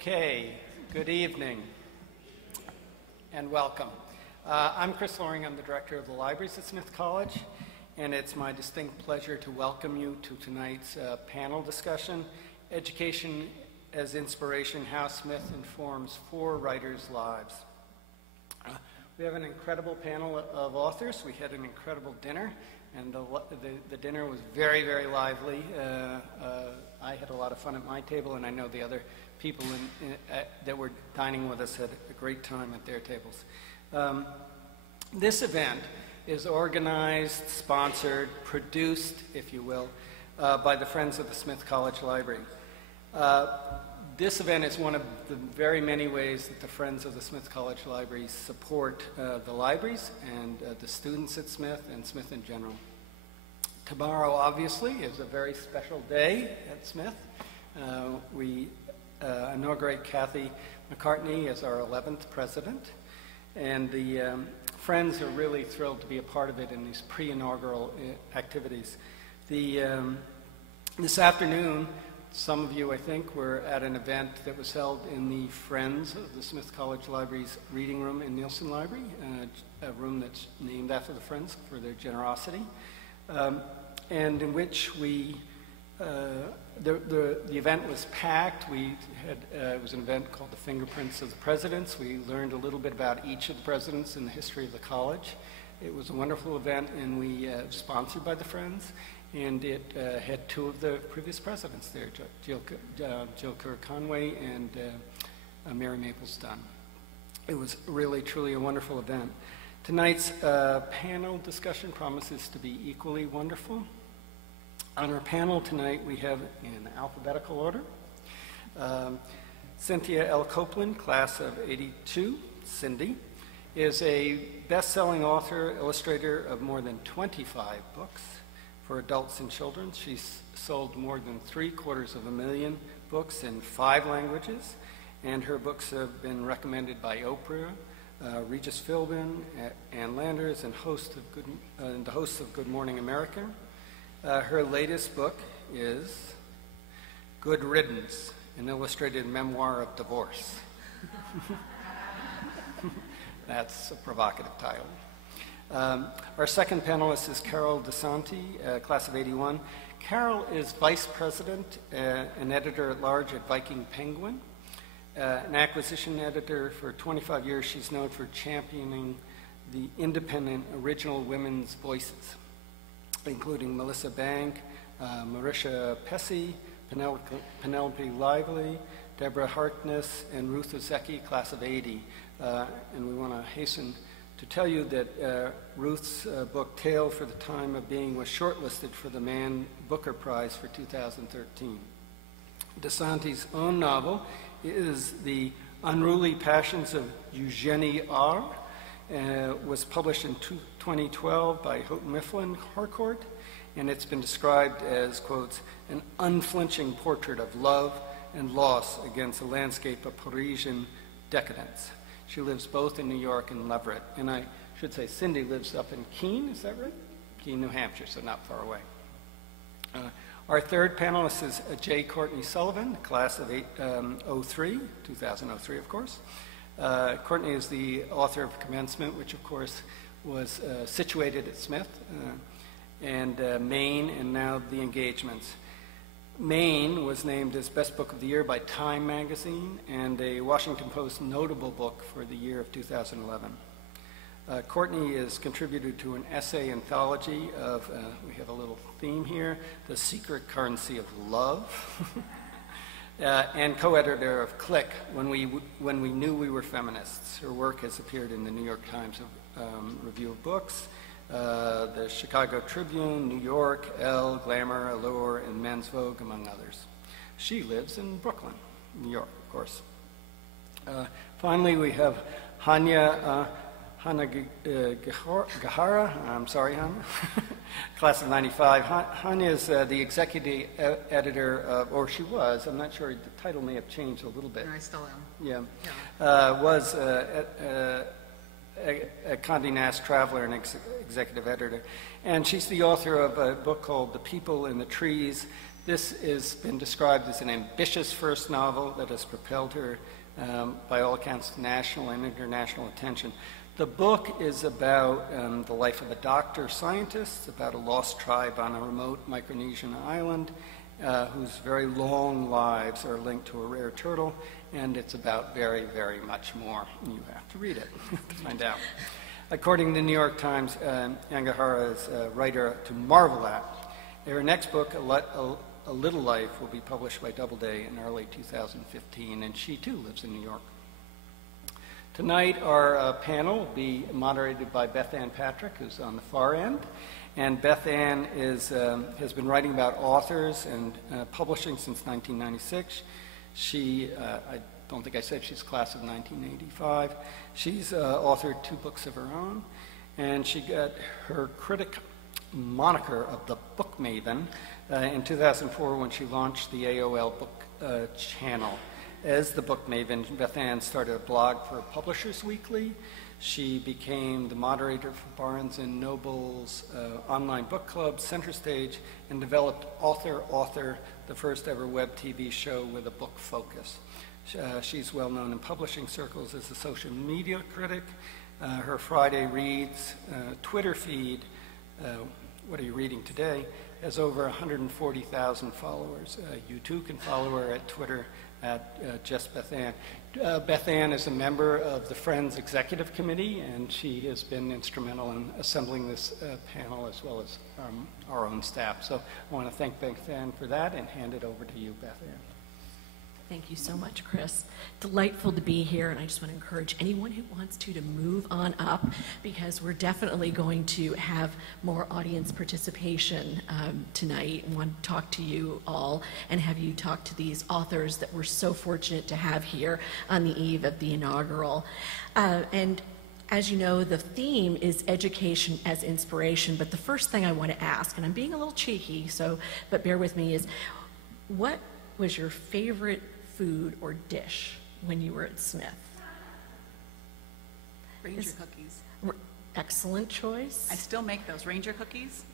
Okay, good evening and welcome. I'm Chris Loring, I'm the director of the libraries at Smith College, and it's my distinct pleasure to welcome you to tonight's panel discussion, Education as Inspiration, How Smith Informs Four Writers' Lives. We have an incredible panel of authors. We had an incredible dinner, and the dinner was very, very lively. I had a lot of fun at my table, and I know the other people that were dining with us had a great time at their tables. This event is organized, sponsored, produced, if you will, by the Friends of the Smith College Library. This event is one of the very many ways that the Friends of the Smith College Library support the libraries and the students at Smith and Smith in general. Tomorrow, obviously, is a very special day at Smith. We inaugurate Kathy McCartney as our 11th president, and the Friends are really thrilled to be a part of it in these pre-inaugural activities. This afternoon, some of you, I think, were at an event that was held in the Friends of the Smith College Library's reading room in Nielsen Library, a room that's named after the Friends for their generosity, and in which the event was packed. We had, it was an event called the Fingerprints of the Presidents. We learned a little bit about each of the presidents in the history of the college. It was a wonderful event, and we sponsored by the Friends. And it had two of the previous presidents there, Jill Kerr Conway and Mary Maples Dunn. It was really, truly a wonderful event. Tonight's panel discussion promises to be equally wonderful. On our panel tonight, we have, in alphabetical order, Cynthia L. Copeland, class of '82. Cindy is a best-selling author, illustrator of more than 25 books for adults and children. She's sold more than 750,000 books in 5 languages, and her books have been recommended by Oprah, Regis Philbin, Ann Landers, and the hosts of Good Morning America. Her latest book is Good Riddance, an illustrated memoir of divorce. That's a provocative title. Our second panelist is Carole Santi, class of '81. Carole is vice president and editor-at-large at Viking Penguin. An acquisition editor for 25 years, she's known for championing the independent original women's voices, including Melissa Bank, Marisha Pesci, Penelope Lively, Deborah Harkness, and Ruth Ozeki, class of '80. And we want to hasten to tell you that Ruth's book, Tale for the Time of Being, was shortlisted for the Man Booker Prize for 2013. DeSanti's own novel is The Unruly Passions of Eugenie R., was published in 2012 by Houghton Mifflin Harcourt, and it's been described as, quotes, an unflinching portrait of love and loss against a landscape of Parisian decadence. She lives both in New York and Leverett. And I should say Cindy lives up in Keene, is that right? Keene, New Hampshire, so not far away. Our third panelist is J. Courtney Sullivan, class of 2003, of course. Courtney is the author of Commencement, which of course was situated at Smith, and Maine, and now The Engagements. Maine was named as Best Book of the Year by Time magazine and a Washington Post notable book for the year of 2011. Courtney is contributed to an essay anthology of, we have a little theme here, The Secret Currency of Love, and co-editor of Click, When We Knew We Were Feminists. Her work has appeared in the New York Times Review of Books, the Chicago Tribune, New York, Elle, Glamour, Allure, and Men's Vogue, among others. She lives in Brooklyn, New York, of course. Finally, we have Hanya Yanagihara, I'm sorry, Hanya, class of '95. Hanya is the executive editor of, or she was, I'm not sure, the title may have changed a little bit. I still am. Yeah. Was a Condé Nast Traveler and executive editor. And she's the author of a book called The People in the Trees This has been described as an ambitious first novel that has propelled her, by all accounts, to national and international attention. The book is about the life of a doctor-scientist, about a lost tribe on a remote Micronesian island, whose very long lives are linked to a rare turtle, and it's about very, very much more. You have to read it to find out. According to the New York Times, Yanagihara is a writer to marvel at. Her next book, A Little Life, will be published by Doubleday in early 2015, and she too lives in New York. Tonight, our panel will be moderated by Bethanne Patrick, who's on the far end. And Bethanne has been writing about authors and publishing since 1996. I don't think I said she's class of 1985. She's authored 2 books of her own, and she got her critic moniker of the Book Maven in 2004 when she launched the AOL Book channel. As the Book Maven, Bethanne started a blog for Publishers Weekly. She became the moderator for Barnes & Noble's online book club, Center Stage, and developed Author, the first ever web TV show with a book focus. She's well known in publishing circles as a social media critic. Her Friday Reads Twitter feed, What Are You Reading Today?, has over 140,000 followers. You too can follow her at Twitter at Just Bethanne. Bethanne is a member of the Friends Executive Committee, and she has been instrumental in assembling this panel as well as our own staff. So I want to thank Bethanne for that and hand it over to you, Bethanne. Thank you so much, Chris. Delightful to be here, and I just want to encourage anyone who wants to move on up, because we're definitely going to have more audience participation tonight, and want to talk to you all and have you talk to these authors that we're so fortunate to have here on the eve of the inaugural. And as you know, the theme is education as inspiration, but the first thing I want to ask, and I'm being a little cheeky, but bear with me, is what was your favorite food or dish when you were at Smith? Ranger cookies. Excellent choice. I still make those Ranger cookies.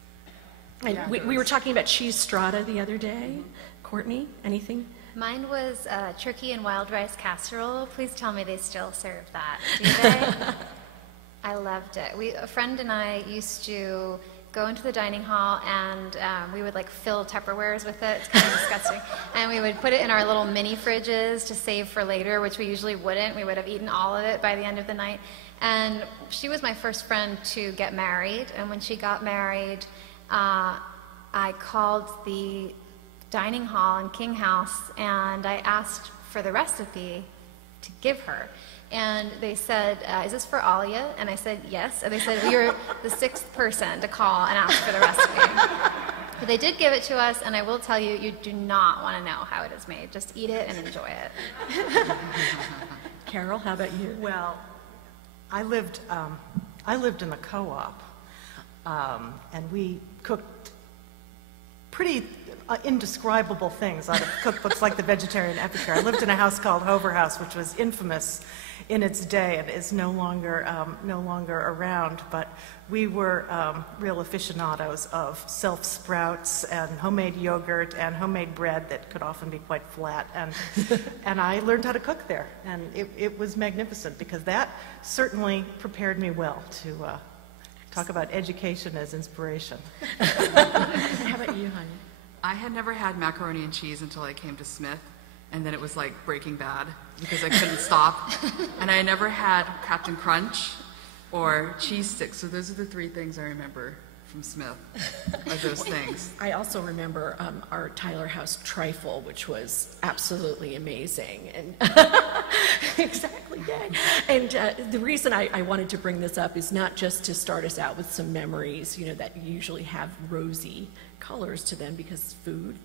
And Yeah. we were talking about cheese strata the other day. Courtney, anything? Mine was turkey and wild rice casserole. Please tell me they still serve that. Do they? I loved it. A friend and I used to go into the dining hall, and we would like fill Tupperwares with it. It's kind of disgusting. And we would put it in our little mini fridges to save for later, which we usually wouldn't. We would have eaten all of it by the end of the night. And she was my first friend to get married. And when she got married, I called the dining hall in King House, and I asked for the recipe to give her. And they said, is this for Alia? And I said, yes. And they said, you're the 6th person to call and ask for the recipe. But they did give it to us, and I will tell you, you do not want to know how it is made. Just eat it and enjoy it. Carole, how about you? Well, I lived in the co-op, and we cooked pretty indescribable things out of cookbooks like The Vegetarian Epicure. I lived in a house called Hover House, which was infamous in its day and is no longer around, but we were real aficionados of self-sprouts and homemade yogurt and homemade bread that could often be quite flat, and I learned how to cook there, and it was magnificent, because that certainly prepared me well to talk about education as inspiration. How about you, Hanya? I had never had macaroni and cheese until I came to Smith, and then it was like Breaking Bad because I couldn't stop. And I never had Captain Crunch or cheese sticks, so those are the 3 things I remember from Smith, are those things. I also remember our Tyler House trifle, which was absolutely amazing. And exactly, yay. And the reason I wanted to bring this up is not just to start us out with some memories, that usually have rosy colors to them because food,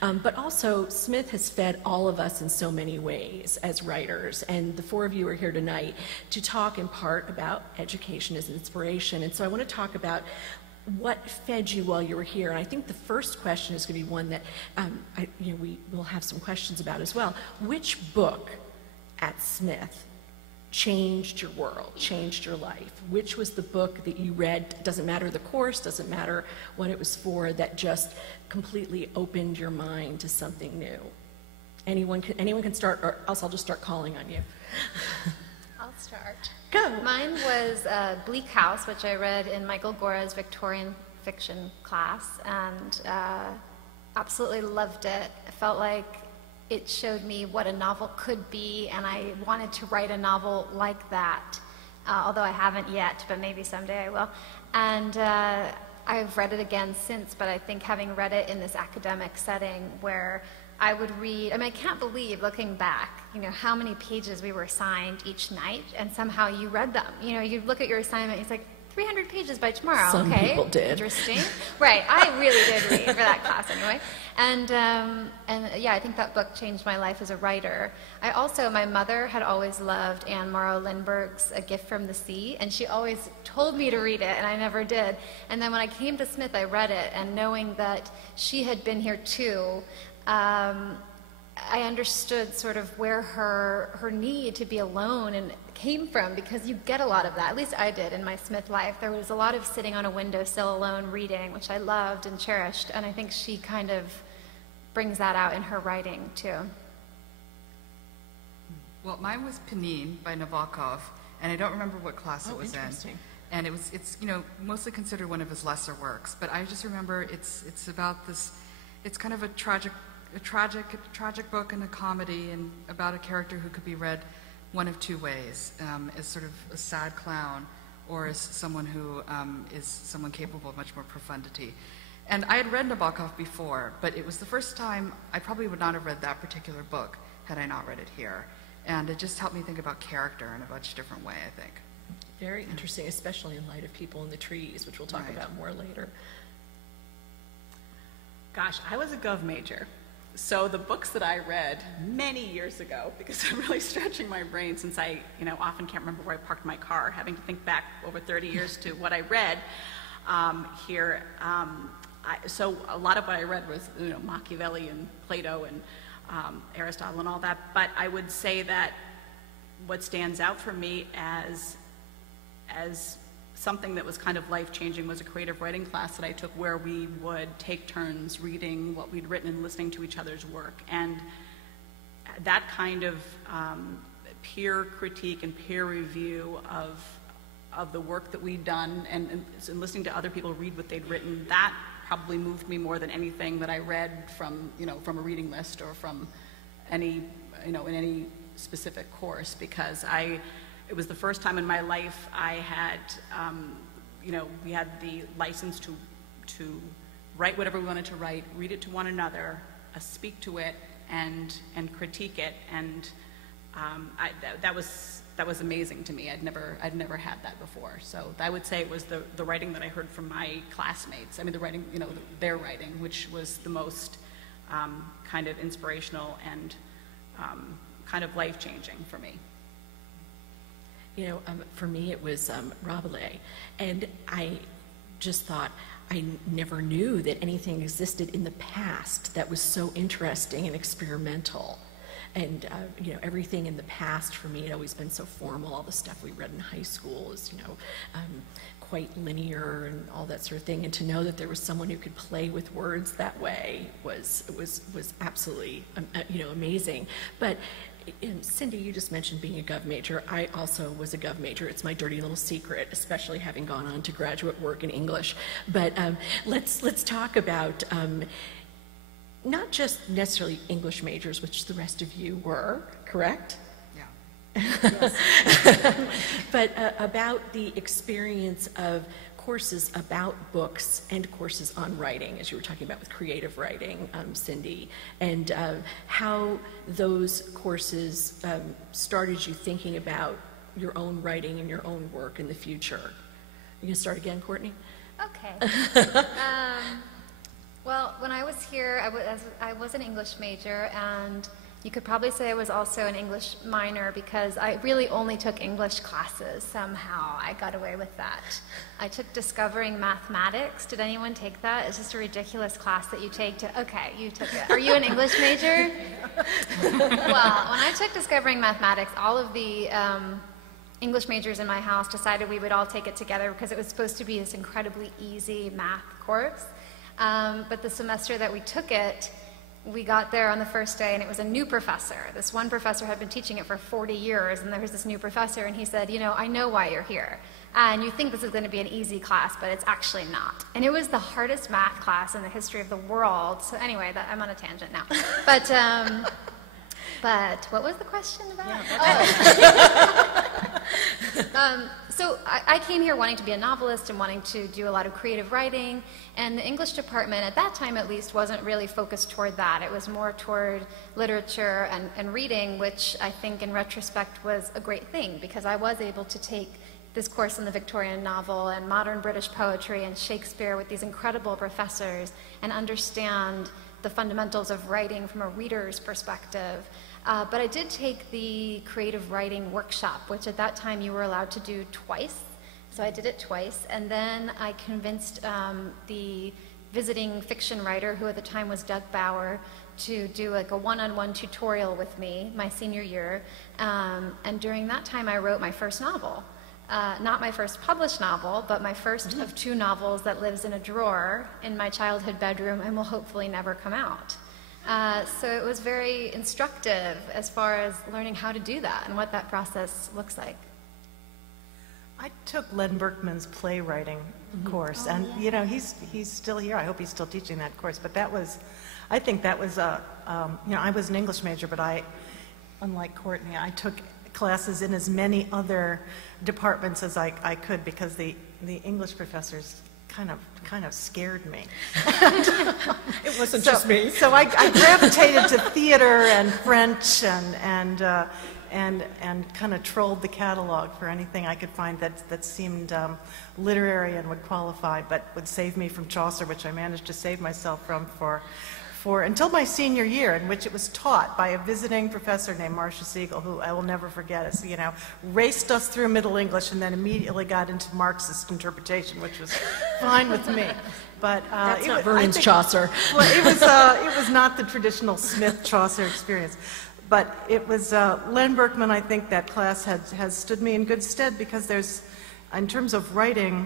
but also Smith has fed all of us in so many ways as writers, and the 4 of you are here tonight to talk in part about education as inspiration. And so I want to talk what fed you while you were here. And I think the first question is going to be one that we will have some questions about as well. Which book at Smith changed your world, changed your life? Which was the book that you read, doesn't matter the course, doesn't matter what it was for, that just completely opened your mind to something new? Anyone can start, or else I'll just start calling on you. I'll start. Go. Mine was Bleak House, which I read in Michael Gora's Victorian fiction class, and absolutely loved it. I felt like it showed me what a novel could be, and I wanted to write a novel like that, although I haven't yet, but maybe someday I will. And I've read it again since, but I think having read it in this academic setting where I would read, I mean, I can't believe, looking back, how many pages we were assigned each night, and somehow you read them. You look at your assignment, it's like, 300 pages by tomorrow. Some okay, people did. Interesting. Right, I really did read for that class anyway. And yeah, I think that book changed my life as a writer. My mother had always loved Anne Morrow Lindbergh's A Gift from the Sea, and she always told me to read it, and I never did. And then when I came to Smith, I read it, and knowing that she had been here too, I understood sort of where her need to be alone and came from, because you get a lot of that. At least I did in my Smith life. There was a lot of sitting on a windowsill alone reading, which I loved and cherished, and I think she kind of brings that out in her writing too. Well, mine was Panine by Nabokov, and I don't remember what class it was in. And it's mostly considered one of his lesser works, but I just remember it's about this, it's kind of a tragic book and a comedy, and about a character who could be read one of two ways, as sort of a sad clown, or as someone who is someone capable of much more profundity. And I had read Nabokov before, but it was the first time I probably would not have read that particular book had I not read it here. And it just helped me think about character in a much different way, I think. Very interesting, especially in light of People in the Trees, which we'll talk about more later. Gosh, I was a Gov major. So the books that I read many years ago, because I'm really stretching my brain since I, often can't remember where I parked my car, having to think back over 30 years to what I read here. So a lot of what I read was, Machiavelli and Plato and Aristotle and all that. But I would say that what stands out for me as something that was kind of life-changing was a creative writing class that I took, where we would take turns reading what we'd written and listening to each other's work. And that kind of peer critique and peer review of the work that we'd done, and listening to other people read what they'd written, that probably moved me more than anything that I read from a reading list or from any, in any specific course, because it was the first time in my life I had, we had the license to write whatever we wanted to write, read it to one another, speak to it, and critique it, and that was amazing to me. I'd never had that before. So I would say it was the writing that I heard from my classmates. I mean, the writing, their writing, which was the most kind of inspirational and kind of life-changing for me. For me, it was Rabelais, and I just thought I never knew that anything existed in the past that was so interesting and experimental. And everything in the past for me had always been so formal. All the stuff we read in high school is, quite linear and all that sort of thing. And to know that there was someone who could play with words that way was absolutely, amazing. But Cindy, you just mentioned being a Gov major. I also was a Gov major. It's my dirty little secret, especially having gone on to graduate work in English. But let's talk about not just necessarily English majors, which the rest of you were, correct? Yeah. But about the experience of courses about books and courses on writing, as you were talking about with creative writing, Cindy, and how those courses started you thinking about your own writing and your own work in the future. You gonna start again, Courtney? Okay. Well, when I was here, I was an English major, and you could probably say I was also an English minor, because I really only took English classes. Somehow I got away with that. I took Discovering Mathematics. Did anyone take that? It's just a ridiculous class that you take to, okay, you took it. Are you an English major? Well, when I took Discovering Mathematics, all of the English majors in my house decided we would all take it together because it was supposed to be this incredibly easy math course. But the semester that we took it, we got there on the first day and it was a new professor. This one professor had been teaching it for 40 years, and there was this new professor, and he said, you know, I know why you're here. And you think this is going to be an easy class, but it's actually not. And it was the hardest math class in the history of the world. So anyway, I'm on a tangent now. But what was the question about? So I came here wanting to be a novelist and wanting to do a lot of creative writing, and the English department, at that time at least, wasn't really focused toward that. It was more toward literature and reading, which I think in retrospect was a great thing, because I was able to take this course in the Victorian novel and modern British poetry and Shakespeare with these incredible professors and understand the fundamentals of writing from a reader's perspective. But I did take the creative writing workshop, which at that time you were allowed to do twice. So I did it twice, and then I convinced the visiting fiction writer, who at the time was Doug Bauer, to do like a one-on-one tutorial with me my senior year. And during that time I wrote my first novel. Not my first published novel, but my first of 2 novels that lives in a drawer in my childhood bedroom and will hopefully never come out. So it was very instructive as far as learning how to do that and what that process looks like. I took Len Berkman's playwriting course, and you know, he's still here. I hope he's still teaching that course. But I think that was you know, I was an English major, but unlike Courtney, I took classes in as many other departments as I could, because the English professors kind of scared me. It wasn't just me. So I gravitated to theater and French and kind of trolled the catalog for anything I could find that seemed literary and would qualify, but would save me from Chaucer, which I managed to save myself from for until my senior year, in which it was taught by a visiting professor named Marcia Siegel, who I will never forget. Us, you know, raced us through Middle English and then immediately got into Marxist interpretation, which was fine with me. But that's not Vernon's Chaucer. Well, it was not the traditional Smith Chaucer experience. But it was Len Berkman. I think that class has stood me in good stead, because there's, in terms of writing,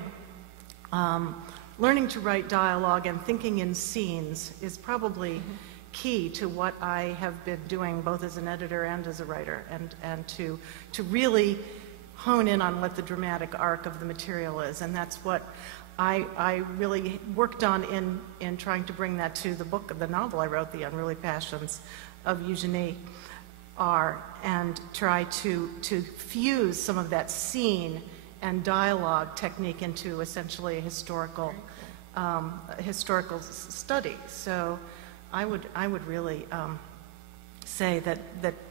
learning to write dialogue and thinking in scenes is probably key to what I have been doing both as an editor and as a writer, and to really hone in on what the dramatic arc of the material is. And that's what I really worked on in trying to bring that to the novel I wrote, The Unruly Passions of Eugenie, and try to fuse some of that scene and dialogue technique into essentially a historical study. So I would really say that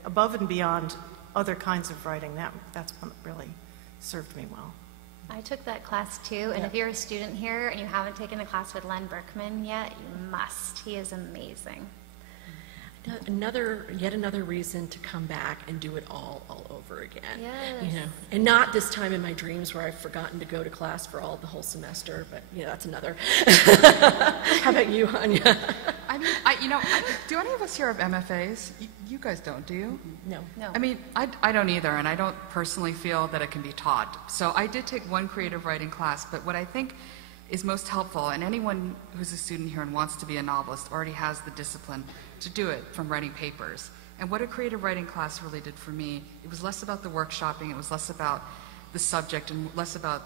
above and beyond other kinds of writing, that's what really served me well. I took that class too, and if you're a student here and you haven't taken a class with Len Berkman yet, you must. He is amazing. Yet another reason to come back and do it all over again. Yes. You know, and not this time in my dreams where I've forgotten to go to class for the whole semester, but you know, that's another. How about you, Hanya? I mean, do any of us here have MFAs? You guys don't, do you? No. I mean, I don't either, and I don't personally feel that it can be taught. So I did take one creative writing class, but what I think is most helpful, and anyone who's a student here and wants to be a novelist already has the discipline to do it from writing papers. And what a creative writing class really did for me, it was less about the workshopping, it was less about the subject and less about,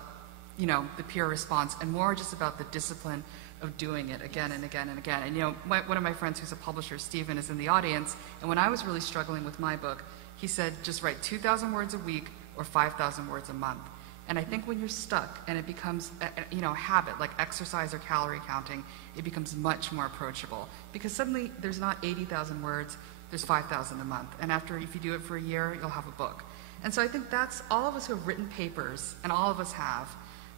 you know, the peer response, and more just about the discipline of doing it again and again and again. And you know, one of my friends who's a publisher, Stephen, is in the audience, and when I was really struggling with my book, he said, just write 2,000 words a week or 5,000 words a month. And I think when you're stuck and it becomes a habit, like exercise or calorie counting, it becomes much more approachable. Because suddenly there's not 80,000 words, there's 5,000 a month. And if you do it for a year, you'll have a book. And so I think that's, all of us who have written papers, and all of us have,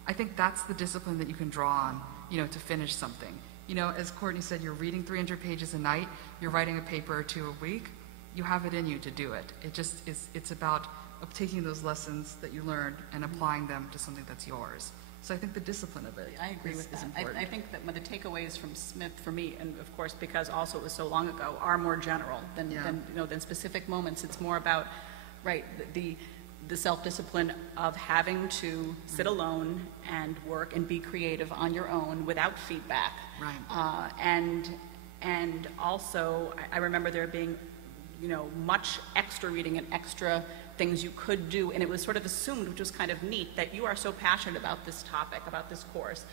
I think that's the discipline that you can draw on, you know, to finish something. You know, as Courtney said, you're reading 300 pages a night, you're writing a paper or 2 a week, you have it in you to do it. It just is, it's about of taking those lessons that you learned and applying them to something that's yours. So I think the discipline of it I agree with that. important. I think that the takeaways from Smith for me, and of course because also it was so long ago, are more general than specific moments. It's more about, right, the self-discipline of having to sit alone and work and be creative on your own without feedback. Right. And also, I remember there being, much extra reading and extra things you could do, and it was sort of assumed, which was kind of neat, that you are so passionate about this topic, about this course,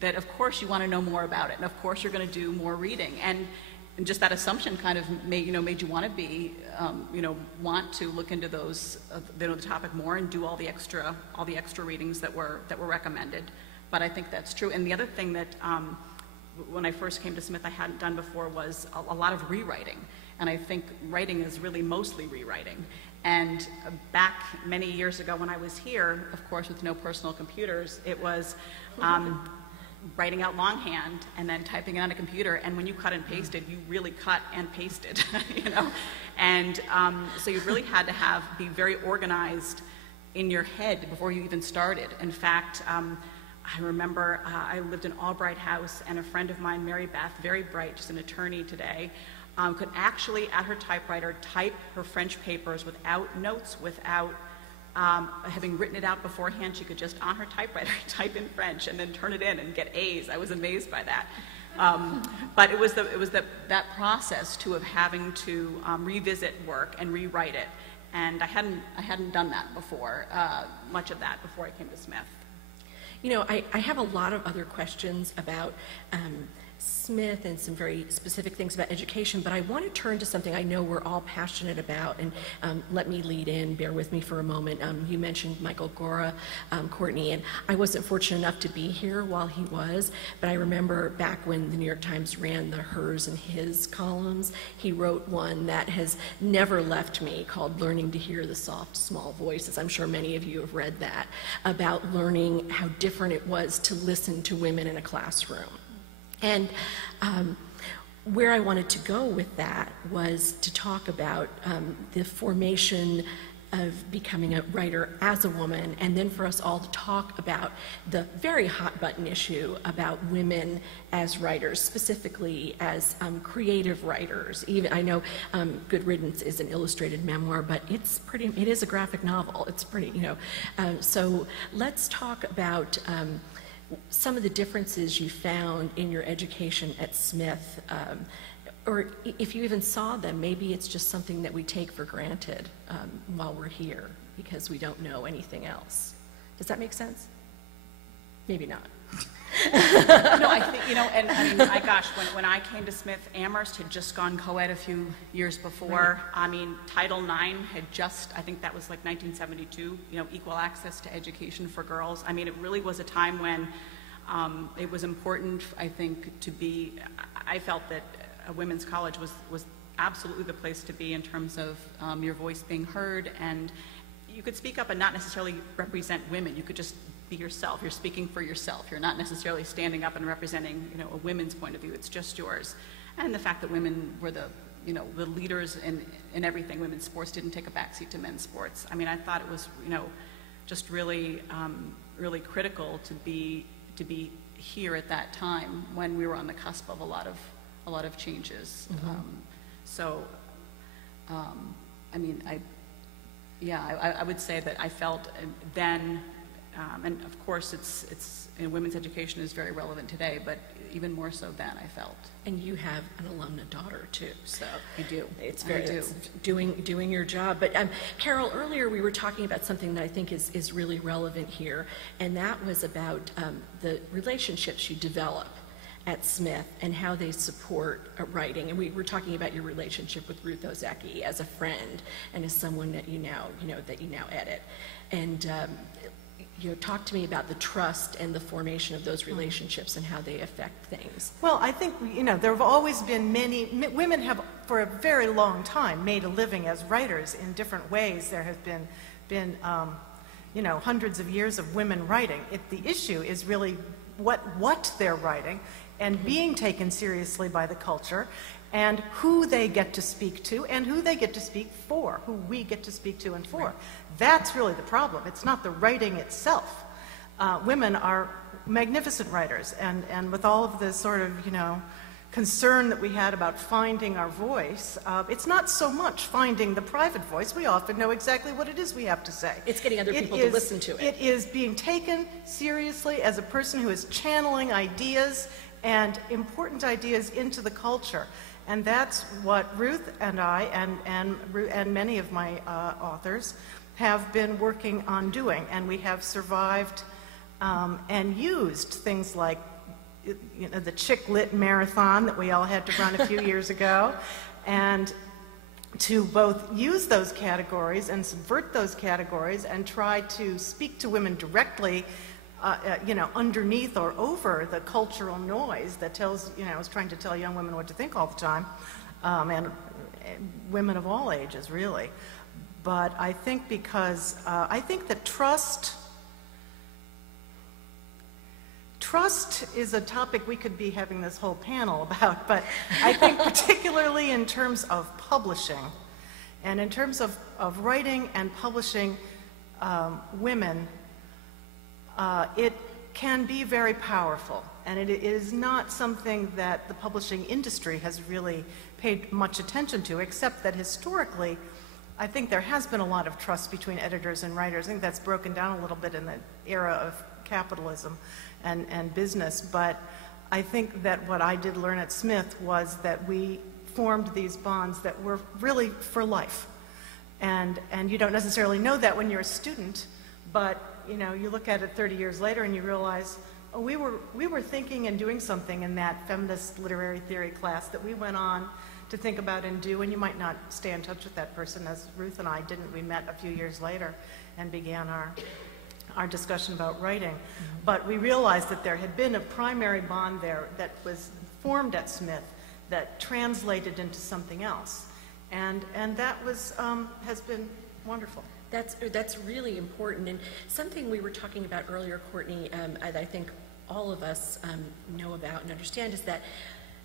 that of course you want to know more about it, and of course you're going to do more reading. And just that assumption kind of made you want to be, want to look into those, the topic more and do all the extra readings that were recommended. But I think that's true. And the other thing that when I first came to Smith I hadn't done before was a lot of rewriting. And I think writing is really mostly rewriting. And back many years ago when I was here, of course with no personal computers, it was writing out longhand and then typing it on a computer. And when you cut and pasted, you really cut and pasted, And so you really had to be very organized in your head before you even started. In fact, I remember I lived in Albright House, and a friend of mine, Mary Beth, very bright, she's an attorney today, could actually, at her typewriter, type her French papers without notes, without having written it out beforehand. She could just, on her typewriter, type in French and then turn it in and get A's. I was amazed by that. But it was that process, too, of having to revisit work and rewrite it. And I hadn't done that before, much of that before I came to Smith. I have a lot of other questions about Smith and some very specific things about education, but I want to turn to something I know we're all passionate about, and let me lead in, bear with me for a moment. You mentioned Michael Gora, Courtney, and I wasn't fortunate enough to be here while he was, but I remember back when the New York Times ran the hers and his columns, he wrote one that has never left me called Learning to Hear the Soft, Small Voices. I'm sure many of you have read that, about learning how different it was to listen to women in a classroom. And where I wanted to go with that was to talk about the formation of becoming a writer as a woman, and then for us all to talk about the very hot button issue about women as writers, specifically as creative writers. Even I know Good Riddance is an illustrated memoir, but it is a graphic novel. It's pretty, so let's talk about some of the differences you found in your education at Smith, or if you even saw them. Maybe it's just something that we take for granted while we're here because we don't know anything else. Does that make sense? Maybe not. No, I think, and I mean, when I came to Smith, Amherst had just gone co-ed a few years before. Right. I mean, Title IX had just, I think that was like 1972, equal access to education for girls. I mean, it really was a time when it was important, I think, I felt that a women's college was absolutely the place to be in terms of your voice being heard, and you could speak up and not necessarily represent women. You could just be yourself. You're speaking for yourself. You're not necessarily standing up and representing, a women's point of view. It's just yours. And the fact that women were the leaders in everything. Women's sports didn't take a backseat to men's sports. I mean, I thought it was, just really, really critical to be here at that time when we were on the cusp of a lot of changes. Mm-hmm. I mean, I would say that I felt then. And of course, it's women's education is very relevant today, but even more so then, I felt. And you have an alumna daughter too, so I do. It's doing your job. But Carole, earlier we were talking about something that I think is really relevant here, and that was about the relationships you develop at Smith and how they support writing. And we were talking about your relationship with Ruth Ozeki as a friend and as someone that you now edit. And talk to me about the trust and the formation of those relationships and how they affect things. Well, I think, there have always been women have for a very long time made a living as writers in different ways. There have been hundreds of years of women writing. The issue is really what they're writing and being taken seriously by the culture, and who they get to speak to and who they get to speak for, who we get to speak to and for. Right. That's really the problem. It's not the writing itself. Women are magnificent writers, and with all of the sort of, concern that we had about finding our voice. It's not so much finding the private voice. We often know exactly what it is we have to say. It's getting other people to listen to it. It is being taken seriously as a person who is channeling ideas and important ideas into the culture. And that's what Ruth and I and many of my authors have been working on doing. And we have survived and used things like the Chick Lit Marathon that we all had to run a few years ago, and to both use those categories and subvert those categories and try to speak to women directly, underneath or over the cultural noise that tells, is trying to tell young women what to think all the time, and women of all ages, really. But I think because I think that trust is a topic we could be having this whole panel about, but I think particularly in terms of publishing and in terms of writing and publishing women, it can be very powerful. And it is not something that the publishing industry has really paid much attention to, except that historically, I think there has been a lot of trust between editors and writers. I think that's broken down a little bit in the era of capitalism and business, but I think that what I did learn at Smith was that we formed these bonds that were really for life. And you don't necessarily know that when you're a student, but you look at it 30 years later and you realize, oh, we were thinking and doing something in that feminist literary theory class that we went on to think about and do, and you might not stay in touch with that person, as Ruth and I didn't. We met a few years later and began our discussion about writing. Mm-hmm. But we realized that there had been a primary bond there that was formed at Smith that translated into something else. And that was, has been wonderful. That's really important, and something we were talking about earlier, Courtney, I think all of us know about and understand, is that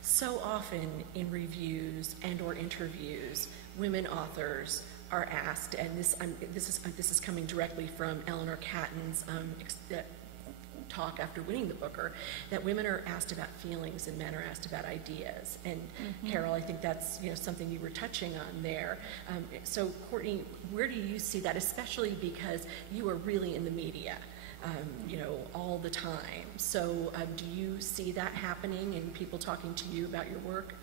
so often in reviews and or interviews, women authors are asked, and this is coming directly from Eleanor Catton's talk after winning the Booker, that women are asked about feelings and men are asked about ideas. And Carole, I think that's something you were touching on there. So Courtney, where do you see that, especially because you are really in the media, all the time? So do you see that happening and people talking to you about your work?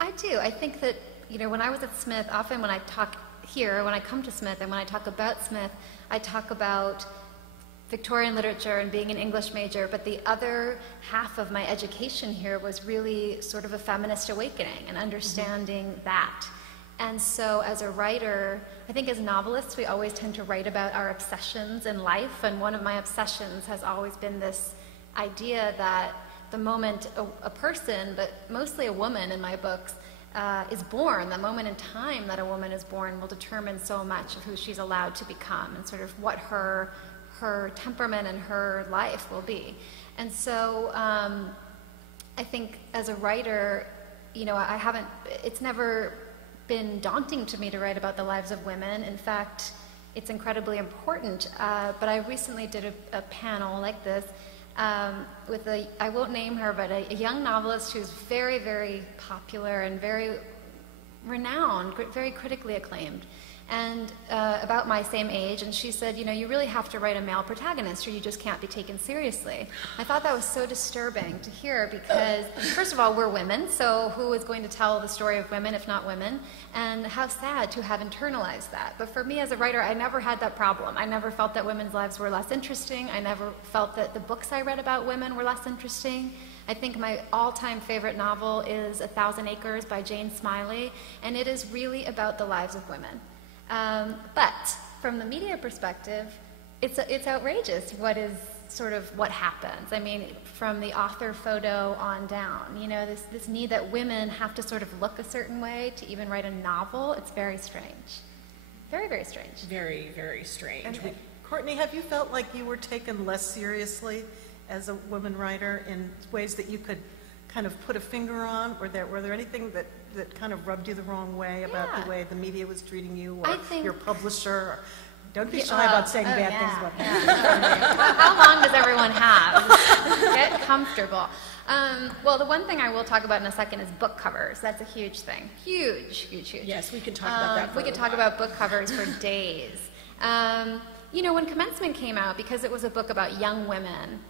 I do. I think that when I was at Smith, often when I talk here, when I come to Smith and when I talk about Smith, I talk about Victorian literature and being an English major, but the other half of my education here was really sort of a feminist awakening and understanding that. And so as a writer, I think as novelists, we always tend to write about our obsessions in life, and one of my obsessions has always been this idea that the moment a person, but mostly a woman in my books, is born, the moment in time that a woman is born will determine so much of who she's allowed to become and sort of what her temperament and her life will be. And so I think as a writer, it's never been daunting to me to write about the lives of women. In fact, it's incredibly important. But I recently did a panel like this with I won't name her, but a young novelist who's very, very popular and very renowned, very critically acclaimed, and about my same age, and she said, you really have to write a male protagonist or you just can't be taken seriously. I thought that was so disturbing to hear because, first of all, we're women, so who is going to tell the story of women if not women? And how sad to have internalized that. But for me as a writer, I never had that problem. I never felt that women's lives were less interesting. I never felt that the books I read about women were less interesting. I think my all-time favorite novel is 1,000 Acres by Jane Smiley, and it is really about the lives of women. But from the media perspective, it's outrageous what happens. I mean, from the author photo on down, this need that women have to sort of look a certain way to even write a novel, it's very strange. Very, very strange. Very, very strange. And Courtney, have you felt like you were taken less seriously as a woman writer in ways that you could kind of put a finger on? Were there anything that kind of rubbed you the wrong way about the way the media was treating you or your publisher? Don't be shy about saying bad things about me. How long does everyone have? Get comfortable. Well, the one thing I will talk about in a second is book covers. That's a huge thing. Huge. Yes, we can talk about that. We could talk about book covers for days. You know, when Commencement came out, because it was a book about young women,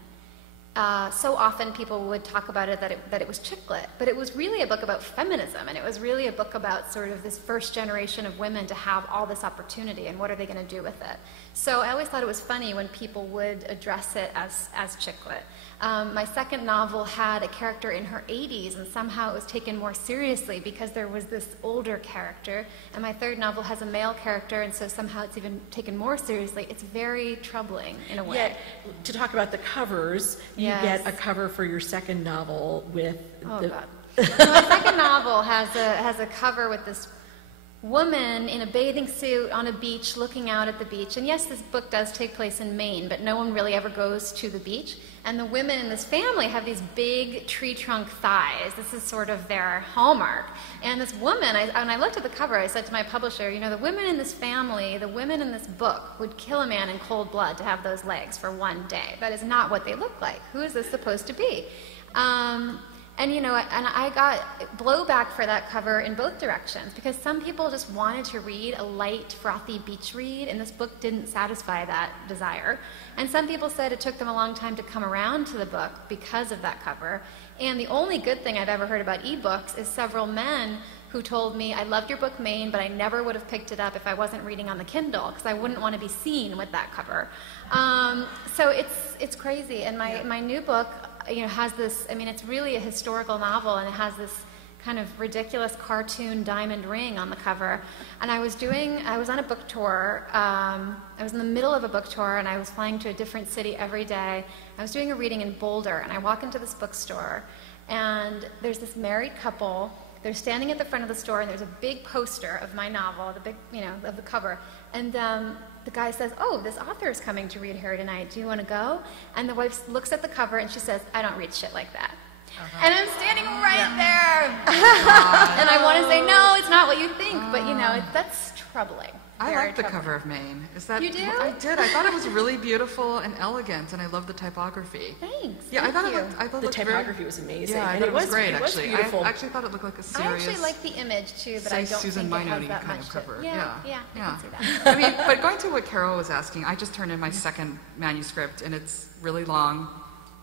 so often people would talk about it that it was chick lit, but it was really a book about feminism, and it was really a book about sort of this first generation of women to have all this opportunity, and what are they going to do with it. So I always thought it was funny when people would address it as chick lit. My second novel had a character in her 80s, and somehow it was taken more seriously because there was this older character. And my third novel has a male character, and so somehow it's even taken more seriously. It's very troubling in a way. Yet, to talk about the covers, you get a cover for your second novel with God. So my second novel has a cover with this woman in a bathing suit on a beach looking out at the beach. And yes, this book does take place in Maine, but no one really ever goes to the beach. And the women in this family have these big tree trunk thighs. This is sort of their hallmark. And this woman, when I looked at the cover, I said to my publisher, you know, the women in this family, the women in this book would kill a man in cold blood to have those legs for one day. That is not what they look like. Who is this supposed to be? And you know, and I got blowback for that cover in both directions, because some people just wanted to read a light, frothy beach read, and this book didn't satisfy that desire. And some people said it took them a long time to come around to the book because of that cover. And the only good thing I've ever heard about ebooks is several men who told me, I loved your book, Maine, but I never would have picked it up if I wasn't reading on the Kindle, because I wouldn't want to be seen with that cover. So it's crazy. And my new book, you know, has this, I mean, it's really a historical novel, and it has this kind of ridiculous cartoon diamond ring on the cover. And I was on a book tour. I was in the middle of a book tour, and I was flying to a different city every day. I was doing a reading in Boulder, and I walk into this bookstore, and there's this married couple. They're standing at the front of the store, and there's a big poster of my novel, the big, you know, of the cover. And the guy says, oh, this author is coming to read here tonight. Do you want to go? And the wife looks at the cover, and she says, I don't read shit like that. And I'm standing right there. And I want to say, no, it's not what you think. But, you know, that's troubling. I like the cover of Maine. Is that? You do? I did. I thought it was really beautiful and elegant, and I love the typography. Thanks. Yeah, Thank you. I thought The it typography was amazing. Yeah, I and thought it was great, it was actually. beautiful. I actually thought it looked like a serious. I actually like the image too, but I don't Susan think it has Minoti that kind much of cover. Yeah, I Yeah. can see that. I mean, but going to what Carole was asking, I just turned in my second manuscript, and it's really long.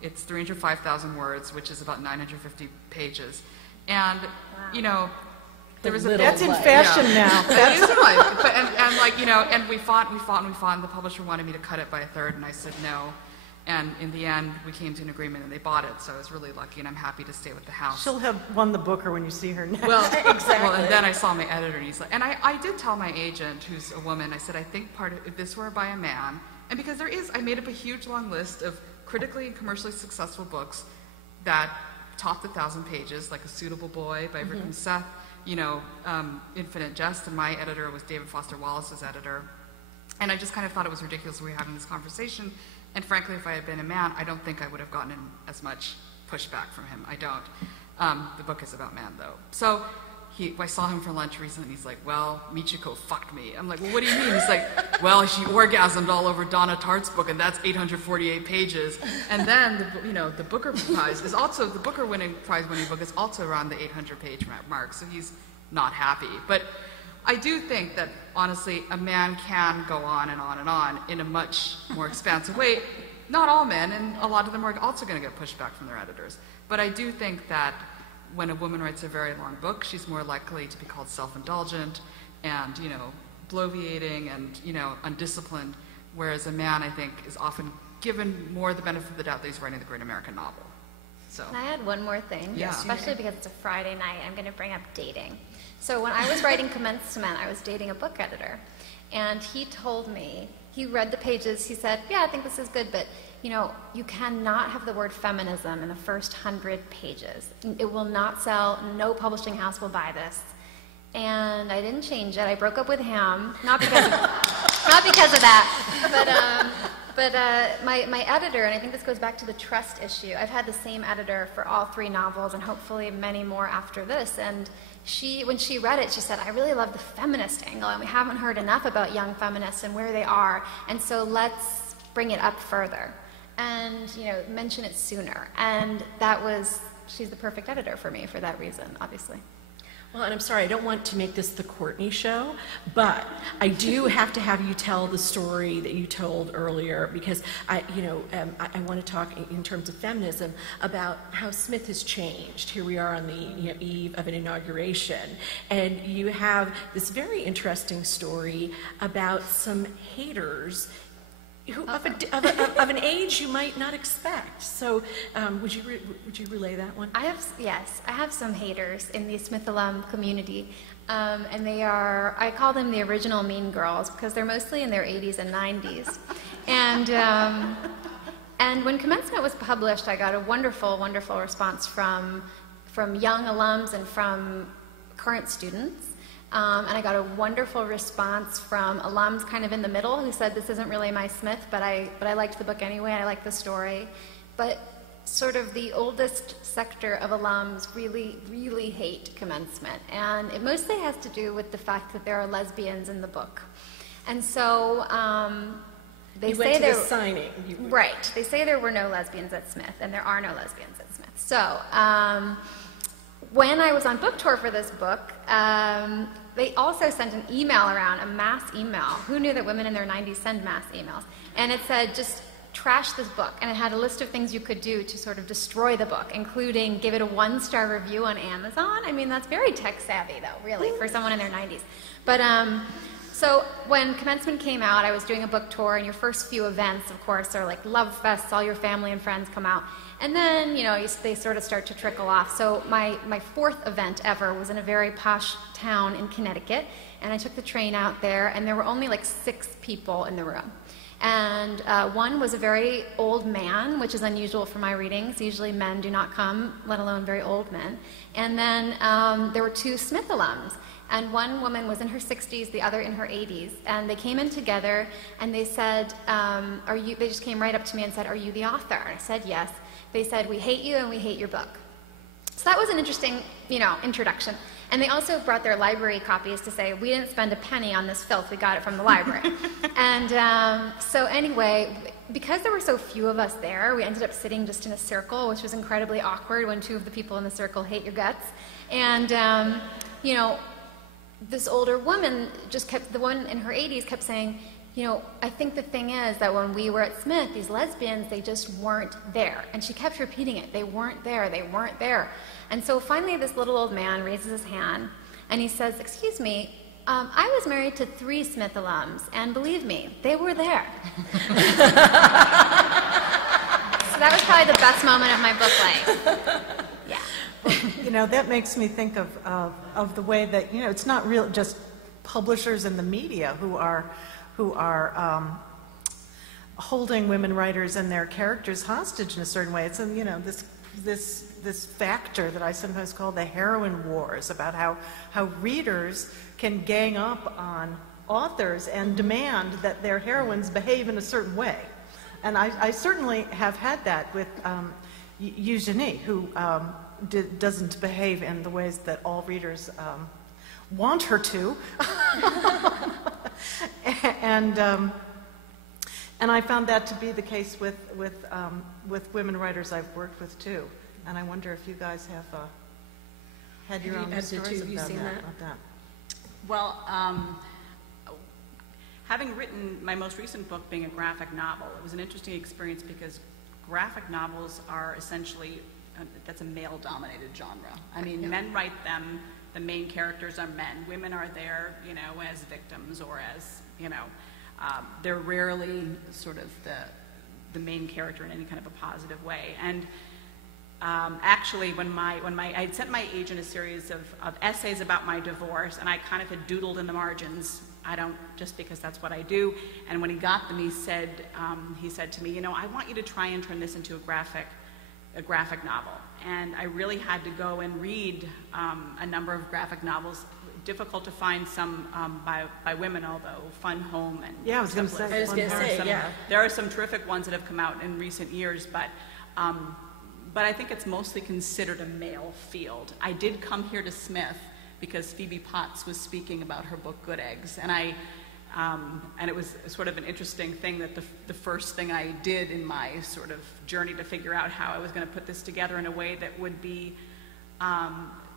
It's 305,000 words, which is about 950 pages. And, you know, there was a... That's in fashion now. It is in life. But, and like, you know, and we fought, and the publisher wanted me to cut it by a third, and I said no. And in the end, we came to an agreement, and they bought it, so I was really lucky, and I'm happy to stay with the house. She'll have won the Booker when you see her next. Well, exactly. Well, and then I saw my editor, and he's like, and I did tell my agent, who's a woman, I said, I think if this were by a man, and because I made up a huge long list of critically and commercially successful books that topped 1,000 pages, like A Suitable Boy by Rickham Seth, you know, Infinite Jest, and my editor was David Foster Wallace's editor. And I just kind of thought it was ridiculous we were having this conversation. And frankly, if I had been a man, I don't think I would have gotten as much pushback from him. I don't. The book is about man, though. So I saw him for lunch recently, and he's like, well, Michiko fucked me. I'm like, well, what do you mean? He's like, well, she orgasmed all over Donna Tartt's book, and that's 848 pages. And then, the Booker Prize is also, the Booker Prize-winning book is also around the 800-page mark, so he's not happy. But I do think that, honestly, a man can go on and on and on in a much more expansive way. Not all men, and a lot of them are also going to get pushback from their editors. But I do think that when a woman writes a very long book, she's more likely to be called self-indulgent and, bloviating and, undisciplined, whereas a man, I think, is often given more the benefit of the doubt that he's writing the great American novel. So. Can I add one more thing? Yeah. Especially because it's a Friday night, I'm going to bring up dating. So when I was writing Commencement, I was dating a book editor, and he told me, he read the pages, he said, yeah, I think this is good, but you cannot have the word feminism in the first 100 pages. It will not sell. No publishing house will buy this. And I didn't change it. I broke up with him, not because of that, but my editor, and I think this goes back to the trust issue. I've had the same editor for all 3 novels, and hopefully many more after this. And when she read it, she said, I really love the feminist angle, and we haven't heard enough about young feminists and where they are, and so let's bring it up further. and, mention it sooner. And she's the perfect editor for me for that reason, obviously. Well, and I'm sorry, I don't want to make this the Courtney show, but I do have to have you tell the story that you told earlier, because I want to talk in terms of feminism about how Smith has changed. Here we are on the eve of an inauguration, and you have this very interesting story about some haters who of an age you might not expect. So, would you relay that one? I have some haters in the Smith alum community, and I call them the original Mean Girls because they're mostly in their 80s and 90s. And when commencement was published, I got a wonderful, wonderful response from young alums and from current students. And I got a wonderful response from alums kind of in the middle who said, this isn't really my Smith, but I liked the book anyway, I liked the story. But sort of the oldest sector of alums really, really hate commencement. And it mostly has to do with the fact that there are lesbians in the book. And so they say there... signing. Right. They say there were no lesbians at Smith, and there are no lesbians at Smith. So... when I was on book tour for this book, they also sent an email around, a mass email. Who knew that women in their 90s send mass emails? And it said, just trash this book. And it had a list of things you could do to sort of destroy the book, including give it a 1-star review on Amazon. I mean, that's very tech savvy, though, really, for someone in their 90s. But so when commencement came out, I was doing a book tour, and your first few events, of course, are like love fests. All your family and friends come out. And then, they sort of start to trickle off. So my 4th event ever was in a very posh town in Connecticut, and I took the train out there, and there were only like 6 people in the room. And one was a very old man, which is unusual for my readings. Usually men do not come, let alone very old men. And then there were 2 Smith alums. And one woman was in her 60s, the other in her 80s. And they came in together, and they said, they just came right up to me and said, are you the author? And I said, yes. They said, we hate you and we hate your book. So that was an interesting, introduction. And they also brought their library copies to say, we didn't spend a penny on this filth, we got it from the library. And so anyway, because there were so few of us there, we ended up sitting just in a circle, which was incredibly awkward when 2 of the people in the circle hate your guts. And, this older woman the one in her 80s kept saying, I think the thing is that when we were at Smith, these lesbians, they just weren't there. And she kept repeating it. They weren't there. They weren't there. And so finally this little old man raises his hand, and he says, excuse me, I was married to 3 Smith alums, and believe me, they were there. So that was probably the best moment of my book life. Yeah. Well, that makes me think of the way that, it's not real just publishers and the media who are holding women writers and their characters hostage in a certain way. It's this factor that I sometimes call the heroine wars, about how readers can gang up on authors and demand that their heroines behave in a certain way. And I certainly have had that with Eugenie, who doesn't behave in the ways that all readers want her to. And I found that to be the case with women writers I've worked with too. And I wonder if you guys have had your own stories about that. Well, having written my most recent book being a graphic novel, it was an interesting experience because graphic novels are essentially, that's a male-dominated genre. I mean, men write them, the main characters are men. Women are there, as victims or as, they're rarely sort of the main character in any kind of a positive way. And actually, when I had sent my agent a series of essays about my divorce, and I kind of had doodled in the margins, just because that's what I do. And when he got them, he said to me, I want you to try and turn this into a graphic novel. And I really had to go and read a number of graphic novels. Difficult to find some by women, although Fun Home and yeah, I was going to say, there are some terrific ones that have come out in recent years, but I think it's mostly considered a male field. I did come here to Smith because Phoebe Potts was speaking about her book Good Eggs, and I And it was sort of an interesting thing that the first thing I did in my sort of journey to figure out how I was going to put this together in a way that would be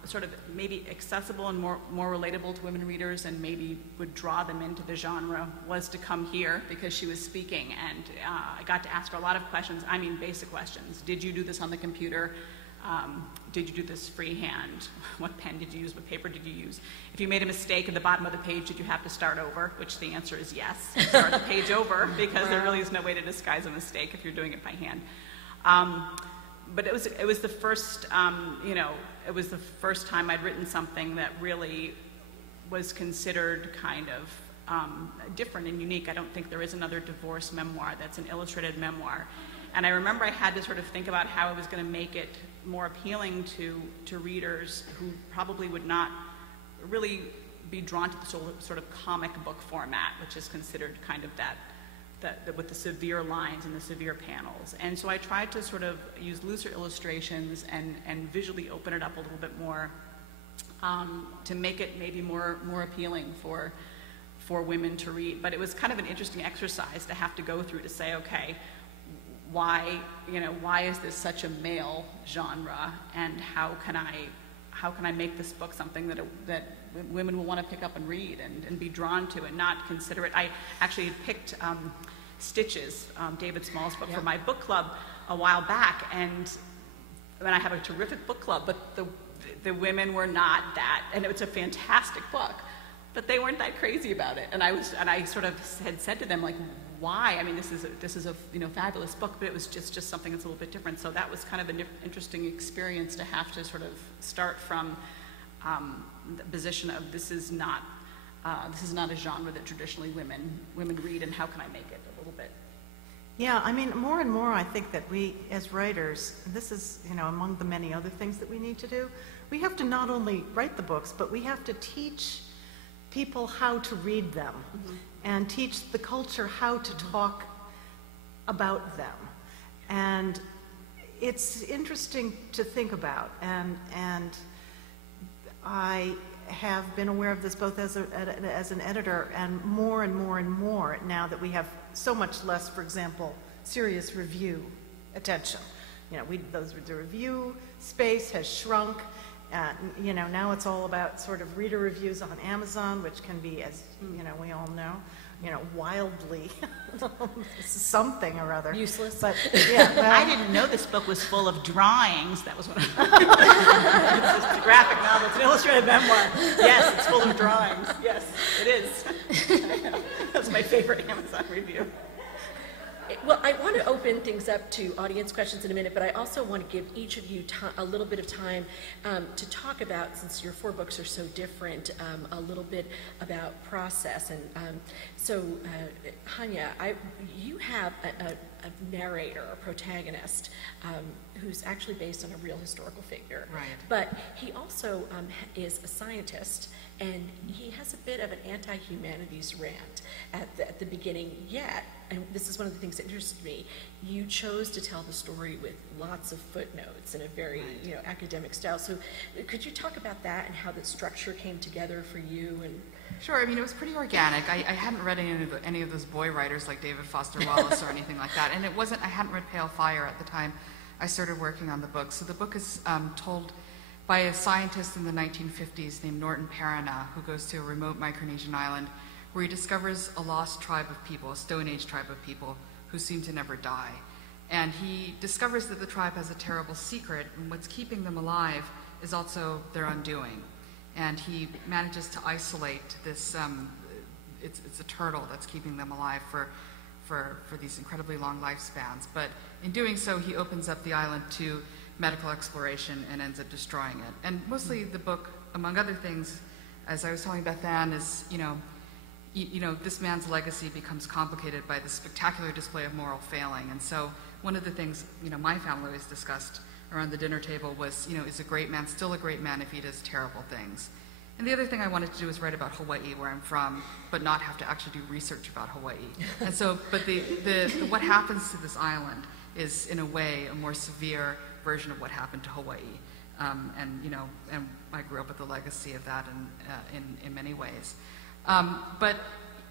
sort of maybe accessible and more relatable to women readers and maybe would draw them into the genre was to come here because she was speaking, and I got to ask her a lot of questions. I mean, basic questions. Did you do this on the computer? Did you do this freehand? What pen did you use? What paper did you use? If you made a mistake at the bottom of the page, did you have to start over? Which the answer is yes. Start the page over, because there really is no way to disguise a mistake if you're doing it by hand. But it was the first, it was the first time I'd written something that really was considered kind of different and unique. I don't think there is another divorce memoir that's an illustrated memoir. And I remember I had to sort of think about how I was going to make it more appealing to readers who probably would not really be drawn to the sort of comic book format, which is considered kind of that with the severe lines and the severe panels. And so I tried to sort of use looser illustrations and visually open it up a little bit more to make it maybe more appealing for women to read. But it was kind of an interesting exercise to have to go through to say, okay, why is this such a male genre, and how can I make this book something that women will want to pick up and read and be drawn to and not consider it. I actually had picked Stitches, David Small's book, for my book club a while back, and I have a terrific book club, but the women were not that, and it's a fantastic book, but they weren't that crazy about it. And I sort of had said to them, like, why? I mean, this is a fabulous book, but it was just something that's a little bit different. So that was kind of an interesting experience to have to sort of start from the position of this is not a genre that traditionally women read, and how can I make it a little bit? Yeah, I mean, more and more I think that we, as writers, this is, among the many other things that we need to do, we have to not only write the books, but we have to teach people how to read them, and teach the culture how to talk about them. And it's interesting to think about, and I have been aware of this both as an editor and more now that we have so much less, for example, serious review attention. The review space has shrunk. Now it's all about sort of reader reviews on Amazon, which can be, as we all know, wildly something or other. Useless. But yeah, well, I didn't know this book was full of drawings. That was what It's a graphic novel. It's an illustrated memoir. Yes, it's full of drawings. Yes, it is. That's my favorite Amazon review. Well, I want to open things up to audience questions in a minute, but I also want to give each of you a little bit of time to talk about, since your 4 books are so different, a little bit about process. And so, Hanya, you have a narrator, a protagonist, who's actually based on a real historical figure. Right. But he also is a scientist, and he has a bit of an anti-humanities rant at the beginning, yet, and this is one of the things that interested me, you chose to tell the story with lots of footnotes in a very academic style. So could you talk about that and how the structure came together for you? And Sure. I mean, it was pretty organic. I hadn't read any of those boy writers like David Foster Wallace or anything like that, and I hadn't read Pale Fire at the time I started working on the book. So the book is told by a scientist in the 1950s named Norton Perina, who goes to a remote Micronesian island where he discovers a lost tribe of people, a Stone Age tribe of people, who seem to never die. And he discovers that the tribe has a terrible secret, and what's keeping them alive is also their undoing. And he manages to isolate this, it's a turtle that's keeping them alive for these incredibly long lifespans. But in doing so, he opens up the island to medical exploration and ends up destroying it. And mostly the book, among other things, as I was telling Bethanne, is, this man's legacy becomes complicated by the spectacular display of moral failing. And so one of the things, my family always discussed around the dinner table was, is a great man still a great man if he does terrible things? And the other thing I wanted to do was write about Hawaii, where I'm from, but not have to actually do research about Hawaii. And so, but what happens to this island is, in a way, a more severe version of what happened to Hawaii. And I grew up with the legacy of that in many ways. But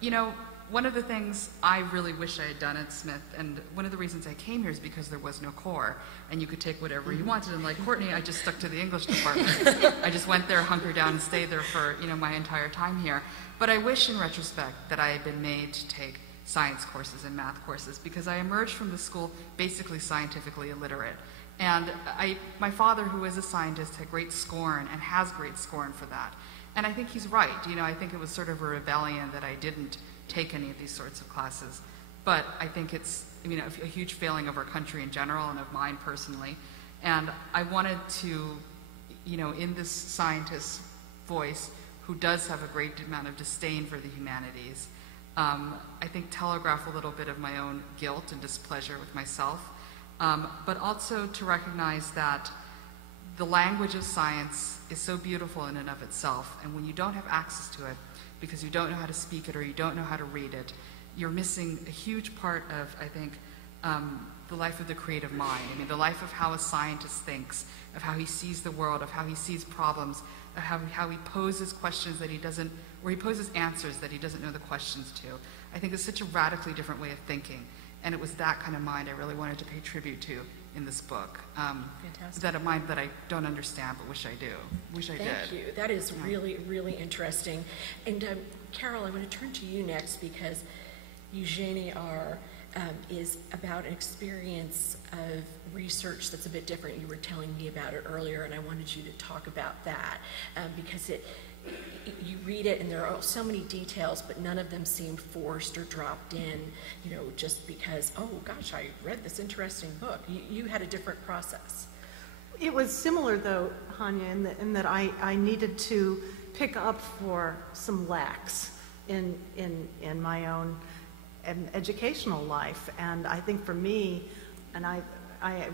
you know, one of the things I really wish I had done at Smith, and one of the reasons I came here is because there was no core, and you could take whatever you wanted. And like Courtney, I just stuck to the English department. I just went there, hunkered down, and stayed there for, you know, my entire time here. But I wish, in retrospect, that I had been made to take science courses and math courses, because I emerged from the school basically scientifically illiterate. And my father, who is a scientist, had great scorn and has great scorn for that. And I think he's right. You know, I think it was sort of a rebellion that I didn't take any of these sorts of classes. But I think it's, you know, a huge failing of our country in general and of mine personally. And I wanted to, you know, in this scientist's voice, who does have a great amount of disdain for the humanities, I think telegraph a little bit of my own guilt and displeasure with myself, but also to recognize that the language of science is so beautiful in and of itself, and when you don't have access to it because you don't know how to speak it or you don't know how to read it, you're missing a huge part of, I think, the life of the creative mind. I mean, the life of how a scientist thinks, of how he sees the world, of how he sees problems, of how he poses questions that he doesn't, or he poses answers that he doesn't know the questions to. I think it's such a radically different way of thinking, and it was that kind of mind I really wanted to pay tribute to in this book. Fantastic. That a mind that I don't understand, but wish I do. Wish I did. Thank you. That is really, really interesting. And Carole, I'm going to turn to you next, because Yanagihara is about an experience of research that's a bit different. You were telling me about it earlier, and I wanted you to talk about that, because you read it and there are so many details, but none of them seem forced or dropped in, you know, just because, oh gosh, I read this interesting book. You had a different process. It was similar, though, Hanya, in that I needed to pick up for some lacks in my own educational life. And I think for me, and I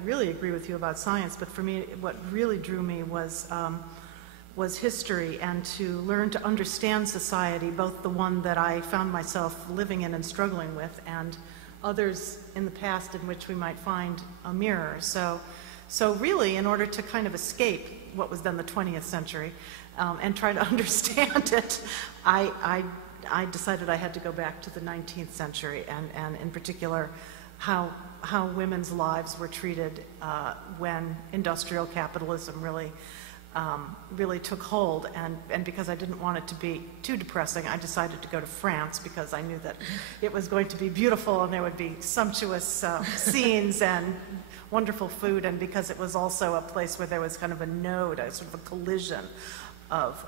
really agree with you about science, but for me, what really drew me was history, and to learn to understand society, both the one that I found myself living in and struggling with, and others in the past in which we might find a mirror. So really, in order to kind of escape what was then the 20th century and try to understand it, I decided I had to go back to the 19th century, and in particular, how women's lives were treated when industrial capitalism really took hold. And because I didn't want it to be too depressing, I decided to go to France, because I knew that it was going to be beautiful and there would be sumptuous scenes and wonderful food, and because it was also a place where there was kind of a node, a sort of a collision of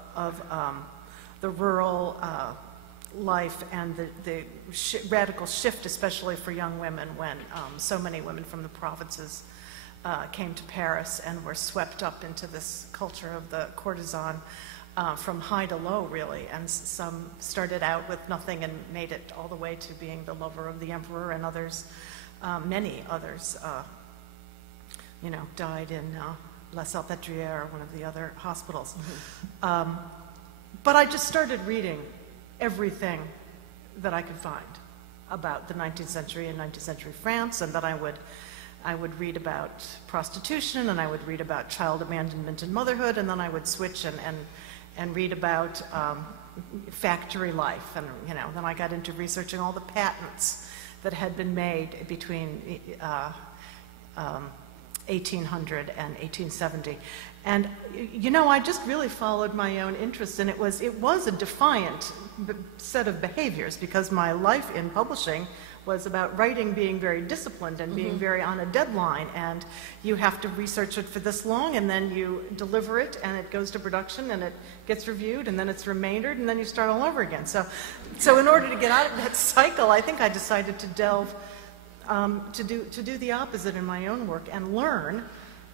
the rural life and the radical shift, especially for young women, when so many women from the provinces came to Paris and were swept up into this culture of the courtesan, from high to low, really. And some started out with nothing and made it all the way to being the lover of the emperor, and others, many others, you know, died in La Salpêtrière, one of the other hospitals. Mm-hmm. But I just started reading everything that I could find about the 19th century and 19th century France, and that I would read about prostitution, and I would read about child abandonment and motherhood, and then I would switch and read about factory life, and you know, then I got into researching all the patents that had been made between 1800 and 1870. And you know, I just really followed my own interest, and it was a defiant set of behaviors, because my life in publishing was about writing being very disciplined and being very on a deadline, and you have to research it for this long, and then you deliver it, and it goes to production, and it gets reviewed, and then it's remaindered, and then you start all over again. So in order to get out of that cycle, I think I decided to delve to do the opposite in my own work, and learn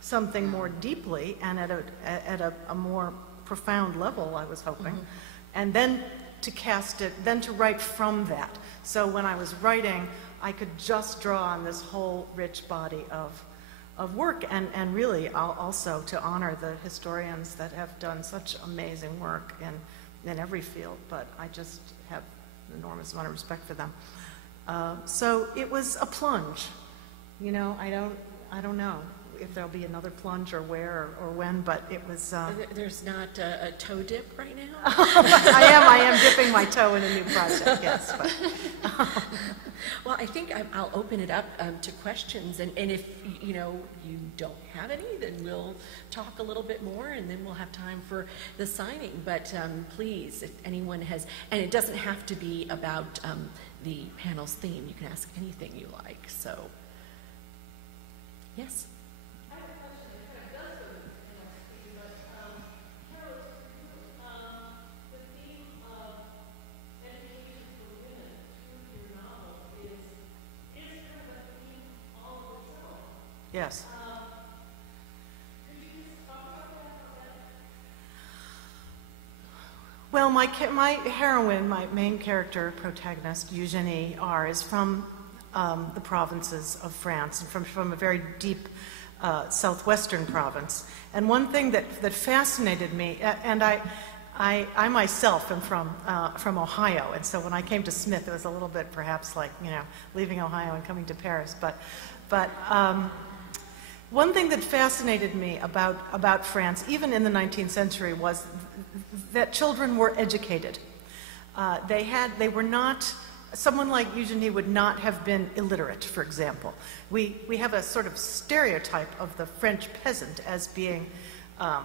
something more deeply and at a more profound level, I was hoping, and then to cast it, then to write from that. So when I was writing, I could just draw on this whole rich body of work, and really also to honor the historians that have done such amazing work in every field, but I just have an enormous amount of respect for them. So it was a plunge, you know. I don't know. if there'll be another plunge or where or when, but it was... There's not a toe dip right now? I am dipping my toe in a new project, yes. But, well, I think I'll open it up to questions, and if you don't have any, then we'll talk a little bit more, and then we'll have time for the signing. But please, if anyone has, and it doesn't have to be about the panel's theme. You can ask anything you like. So, yes. yes. Well, my heroine, my main character, protagonist, Eugenie R., is from the provinces of France, and from a very deep southwestern province. And one thing that fascinated me, and I myself am from Ohio, and so when I came to Smith, it was a little bit perhaps like, leaving Ohio and coming to Paris. But one thing that fascinated me about France, even in the 19th century, was that children were educated. They were not, someone like Eugenie would not have been illiterate, for example. We have a sort of stereotype of the French peasant as being,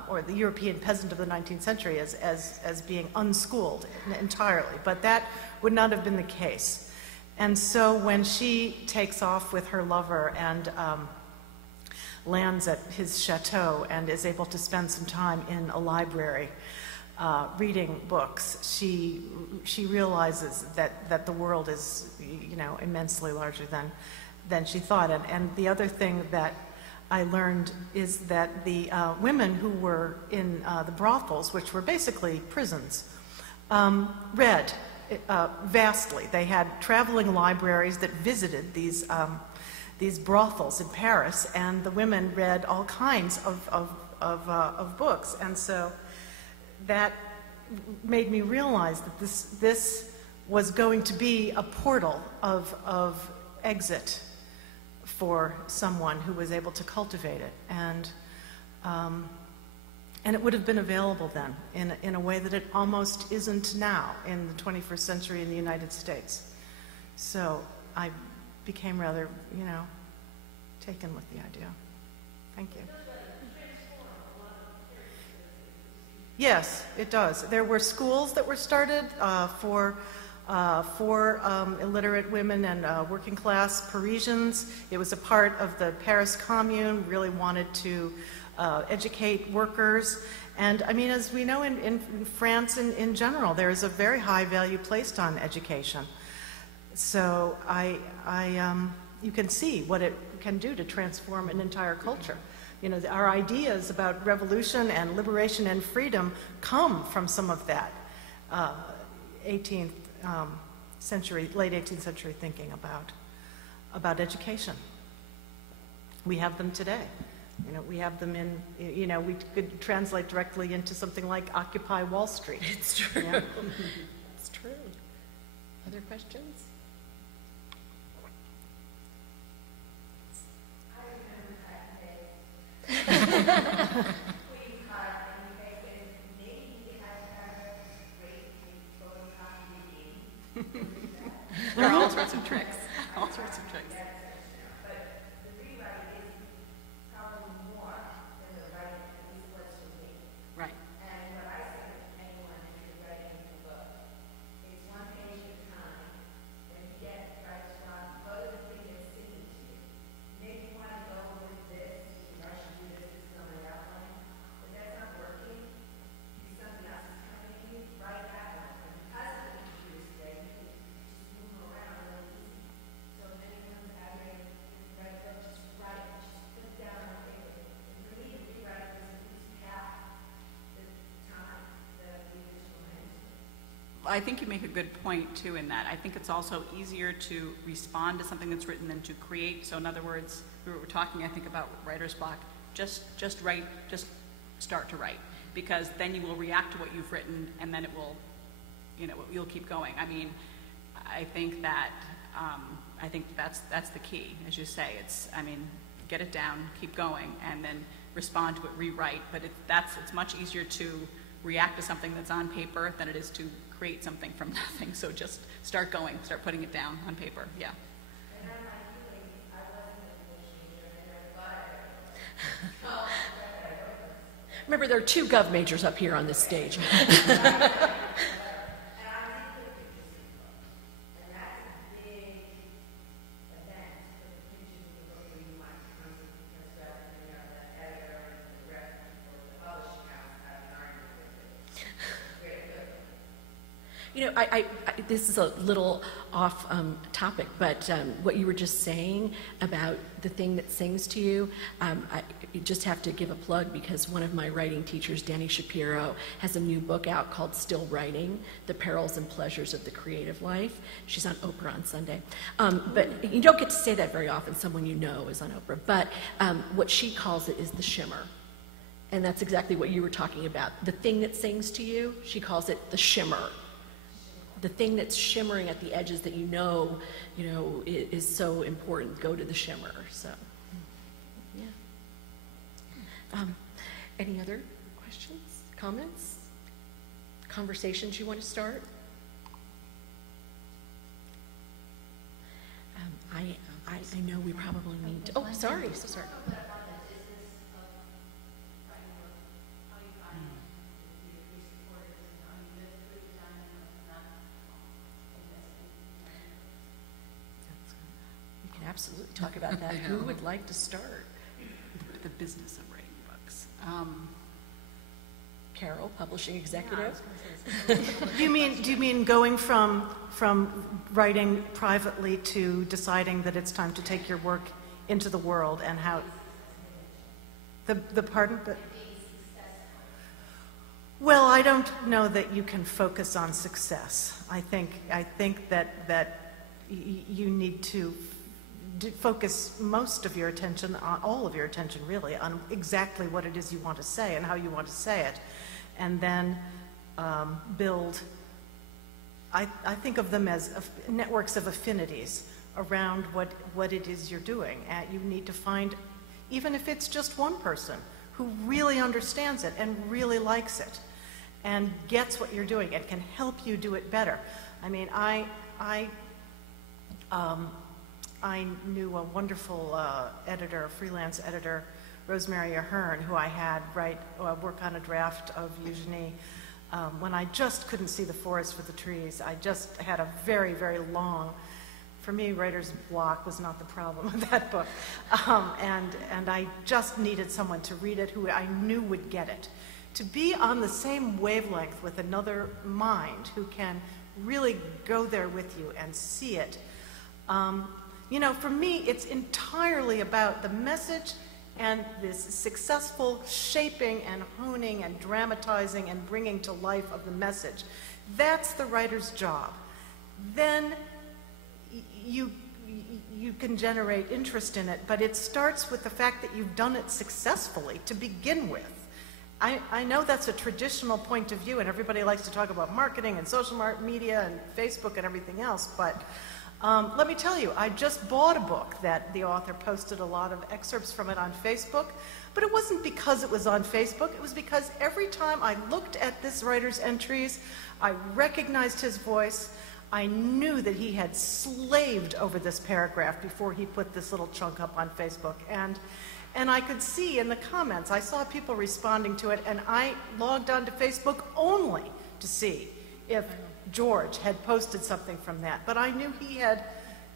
or the European peasant of the 19th century as being unschooled entirely, but that would not have been the case. And so when she takes off with her lover and lands at his chateau and is able to spend some time in a library reading books, she realizes that the world is, immensely larger than she thought. And the other thing that I learned is that the women who were in the brothels, which were basically prisons, read vastly. They had traveling libraries that visited these brothels in Paris, and the women read all kinds of books. And so that made me realize that this was going to be a portal of exit for someone who was able to cultivate it, and it would have been available then in a way that it almost isn't now in the 21st century in the United States. So I became rather, taken with the idea. Thank you. Yes, it does. There were schools that were started for illiterate women and working class Parisians. It was a part of the Paris Commune, really wanted to educate workers. And I mean, as we know in France in general, there is a very high value placed on education. So you can see what it can do to transform an entire culture. Our ideas about revolution and liberation and freedom come from some of that 18th century, late 18th century thinking about education. We have them today. We have them in, we could translate directly into something like Occupy Wall Street. It's true. Yeah. It's true. Other questions? There are all sorts of tricks. All sorts of tricks. Right. I think you make a good point, too, in that. I think it's also easier to respond to something that's written than to create. So in other words, we were talking, I think, about writer's block. Just write, just start to write. Because then you will react to what you've written, and then it will, you'll keep going. I mean, I think that, that's the key, as you say. get it down, keep going, and then respond to it, rewrite. But it's much easier to react to something that's on paper than it is to create something from nothing. So just start going, start putting it down on paper. Yeah. Remember, there are 2 Gov majors up here on this stage. You know, this is a little off topic, but what you were just saying about the thing that sings to you, you just have to give a plug because one of my writing teachers, Danny Shapiro, has a new book out called Still Writing, The Perils and Pleasures of the Creative Life. She's on Oprah on Sunday. But you don't get to say that very often, someone you know is on Oprah. But what she calls it is the shimmer. And that's exactly what you were talking about. The thing that sings to you, she calls it the shimmer. The thing that's shimmering at the edges that you know, is so important. Go to the shimmer. So, yeah. Any other questions, comments, conversations you want to start? I know we probably need to. Oh, sorry. So sorry. Absolutely talk about that. Who would like to start? The business of writing books. Carole, publishing executive. Do you mean going from writing privately to deciding that it's time to take your work into the world and how? The pardon? Well, I don't know that you can focus on success. I think that you need to focus most of your attention, all of your attention really, on exactly what it is you want to say and how you want to say it. And then build, I think of them as networks of affinities around what it is you're doing. You need to find, even if it's just one person who really understands it and really likes it and gets what you're doing and can help you do it better. I mean, I knew a wonderful editor, freelance editor, Rosemary Ahern, who I had work on a draft of Eugenie when I just couldn't see the forest for the trees. I just had a very, very long, for me, writer's block was not the problem with that book. And I just needed someone to read it who I knew would get it. To be on the same wavelength with another mind who can really go there with you and see it. For me, it's entirely about the message and this successful shaping and honing and dramatizing and bringing to life of the message. That's the writer's job. Then you can generate interest in it, but it starts with the fact that you've done it successfully to begin with. I know that's a traditional point of view, and everybody likes to talk about marketing and social media and Facebook and everything else, but let me tell you, I just bought a book that the author posted a lot of excerpts from it on Facebook, but it wasn't because it was on Facebook. It was because every time I looked at this writer's entries, I recognized his voice. I knew that he had slaved over this paragraph before he put this little chunk up on Facebook. And I could see in the comments, I saw people responding to it, and I logged onto Facebook only to see if George had posted something from that. But I knew he had,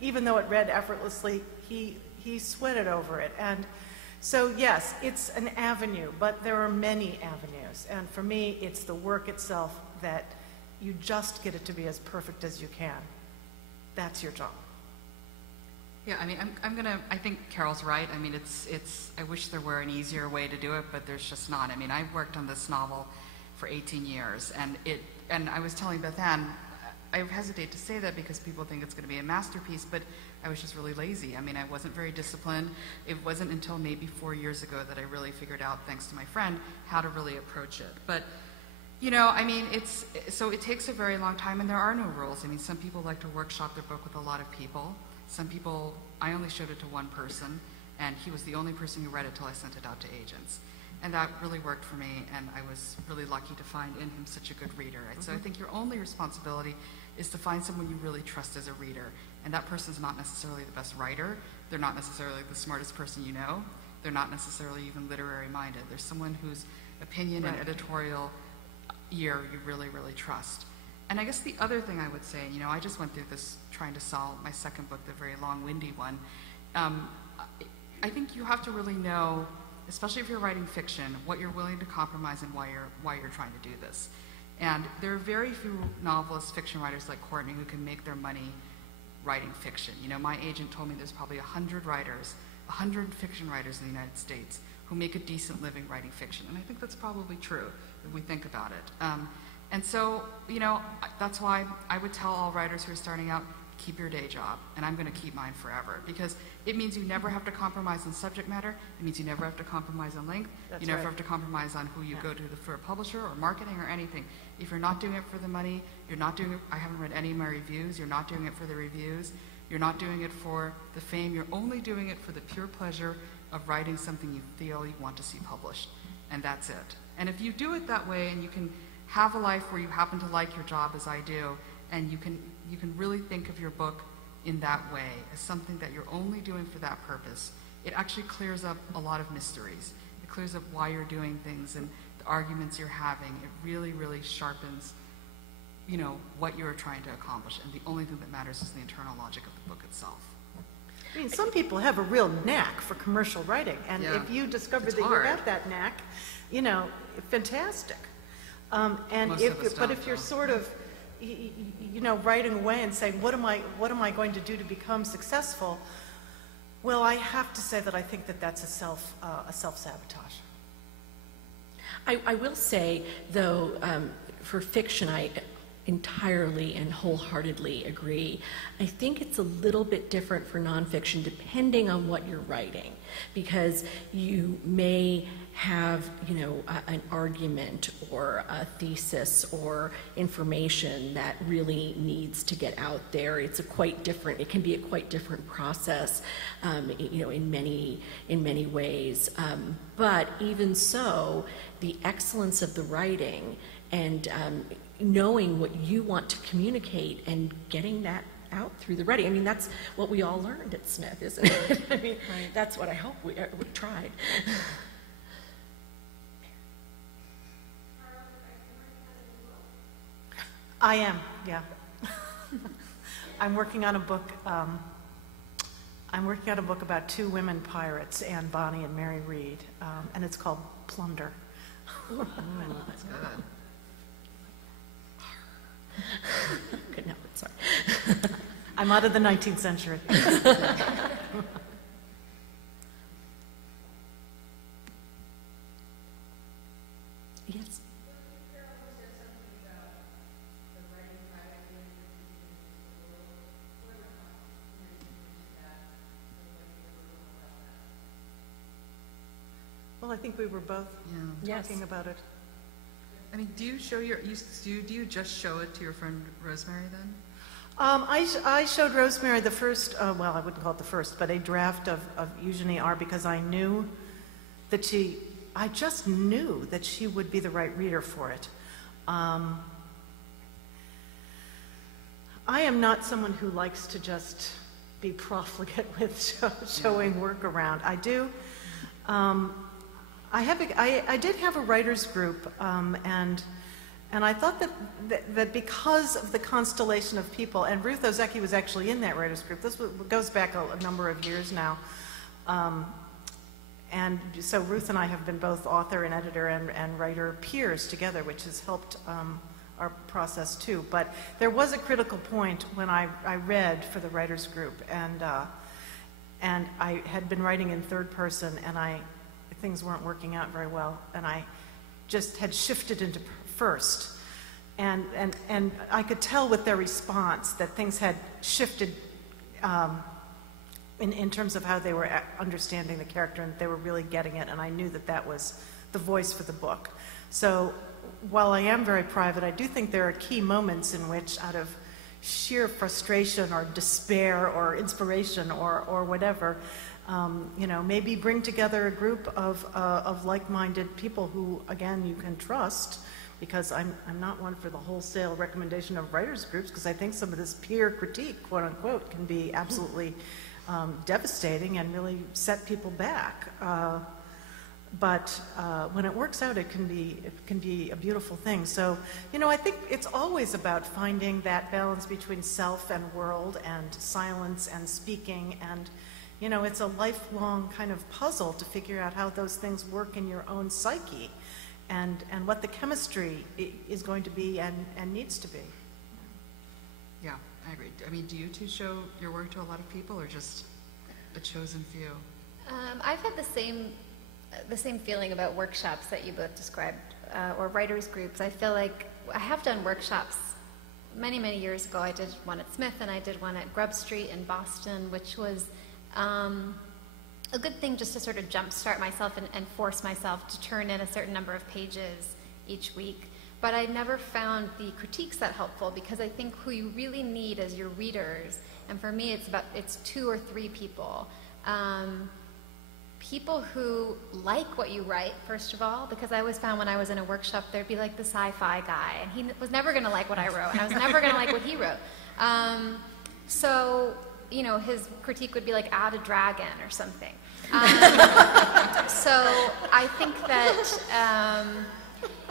even though it read effortlessly, he sweated over it. And so yes, it's an avenue, but there are many avenues. And for me, it's the work itself that you just get it to be as perfect as you can. That's your job. Yeah, I mean, I think Carole's right. I mean, I wish there were an easier way to do it, but there's just not. I mean, I worked on this novel for 18 years, and I was telling Bethanne, I hesitate to say that because people think it's going to be a masterpiece, but I was just really lazy. I mean, I wasn't very disciplined. It wasn't until maybe 4 years ago that I really figured out, thanks to my friend, how to really approach it. But, I mean, so it takes a very long time, and there are no rules. I mean, some people like to workshop their book with a lot of people. Some people, I only showed it to one person, and he was the only person who read it till I sent it out to agents. And that really worked for me, and I was really lucky to find in him such a good reader. Right? So I think your only responsibility is to find someone you really trust as a reader. And that person's not necessarily the best writer. They're not necessarily the smartest person you know. They're not necessarily even literary minded. There's someone whose opinion and editorial ear you really, really trust. And I guess the other thing I would say, you know, I just went through this trying to sell my second book, the very long, windy one. I think you have to really know, especially if you're writing fiction, what you're willing to compromise and why you're trying to do this. And there are very few novelists, fiction writers like Courtney who can make their money writing fiction. You know, my agent told me there's probably 100 writers, 100 fiction writers in the United States who make a decent living writing fiction. And I think that's probably true if we think about it. And so, you know, that's why I would tell all writers who are starting out, keep your day job, and I'm going to keep mine forever, because it means you never have to compromise on subject matter. It means you never have to compromise on length. You never have to compromise on who you go to for a publisher or marketing or anything. If you're not doing it for the money, you're not doing it, I haven't read any of my reviews, you're not doing it for the reviews, you're not doing it for the fame, you're only doing it for the pure pleasure of writing something you feel you want to see published, and that's it. And if you do it that way, and you can have a life where you happen to like your job as I do, and you can really think of your book in that way, as something that you're only doing for that purpose, it actually clears up a lot of mysteries. It clears up why you're doing things and the arguments you're having. It really, really sharpens, you know, what you're trying to accomplish, and the only thing that matters is the internal logic of the book itself. I mean, some people have a real knack for commercial writing, and if you discover that you have that knack, you know, fantastic. If you're sort of, you know, writing away and saying, what am I going to do to become successful? Well, I have to say that I think that that's a self-sabotage. I will say, though, for fiction, I entirely and wholeheartedly agree. I think it's a little bit different for nonfiction depending on what you're writing, because you may have, you know, an argument or a thesis or information that really needs to get out there. It can be a quite different process, you know, in many ways. But even so, the excellence of the writing and knowing what you want to communicate and getting that out through the writing. I mean, that's what we all learned at Smith, isn't it? I mean, that's what I hope we tried. I am, yeah. I'm working on a book. I'm working on a book about two women pirates, Anne Bonny and Mary Read, and it's called Plunder. Oh, that's good. Good, no, sorry. I'm out of the 19th century. Yes. Well, I think we were both talking about it. I mean, do you just show it to your friend Rosemary then? I showed Rosemary the first, well, I wouldn't call it the first, but a draft of Eugenie R, because I knew that I just knew that she would be the right reader for it. I am not someone who likes to just be profligate with showing work around. I do. I did have a writers group, and I thought that because of the constellation of people, and Ruth Ozeki was actually in that writers group. This goes back a number of years now, and so Ruth and I have been both author and editor and writer peers together, which has helped our process too. But there was a critical point when I read for the writers group, and I had been writing in third person, and things weren't working out very well, and I just had shifted into first, and I could tell with their response that things had shifted in terms of how they were understanding the character, and they were really getting it, and I knew that that was the voice for the book. So while I am very private, I do think there are key moments in which, out of sheer frustration or despair or inspiration or whatever, You know, maybe bring together a group of like-minded people who, again, you can trust, because I'm not one for the wholesale recommendation of writers' groups, because I think some of this peer critique, quote unquote, can be absolutely devastating and really set people back. But when it works out, it can be a beautiful thing. So, you know, I think it's always about finding that balance between self and world and silence and speaking, and, you know, it's a lifelong kind of puzzle to figure out how those things work in your own psyche, and what the chemistry is going to be and needs to be. Yeah, I agree. I mean, do you two show your work to a lot of people, or just a chosen few? I've had the same feeling about workshops that you both described, or writers' groups. I feel like I have done workshops many, many years ago. I did one at Smith, and I did one at Grub Street in Boston, which was a good thing just to sort of jumpstart myself and force myself to turn in a certain number of pages each week. But I never found the critiques that helpful, because I think who you really need as your readers, and for me it's 2 or 3 people. People who like what you write, first of all, because I always found when I was in a workshop, there'd be like the sci-fi guy, and he was never going to like what I wrote, and I was never going to like what he wrote. So, you know, his critique would be like, add a dragon or something. So I think that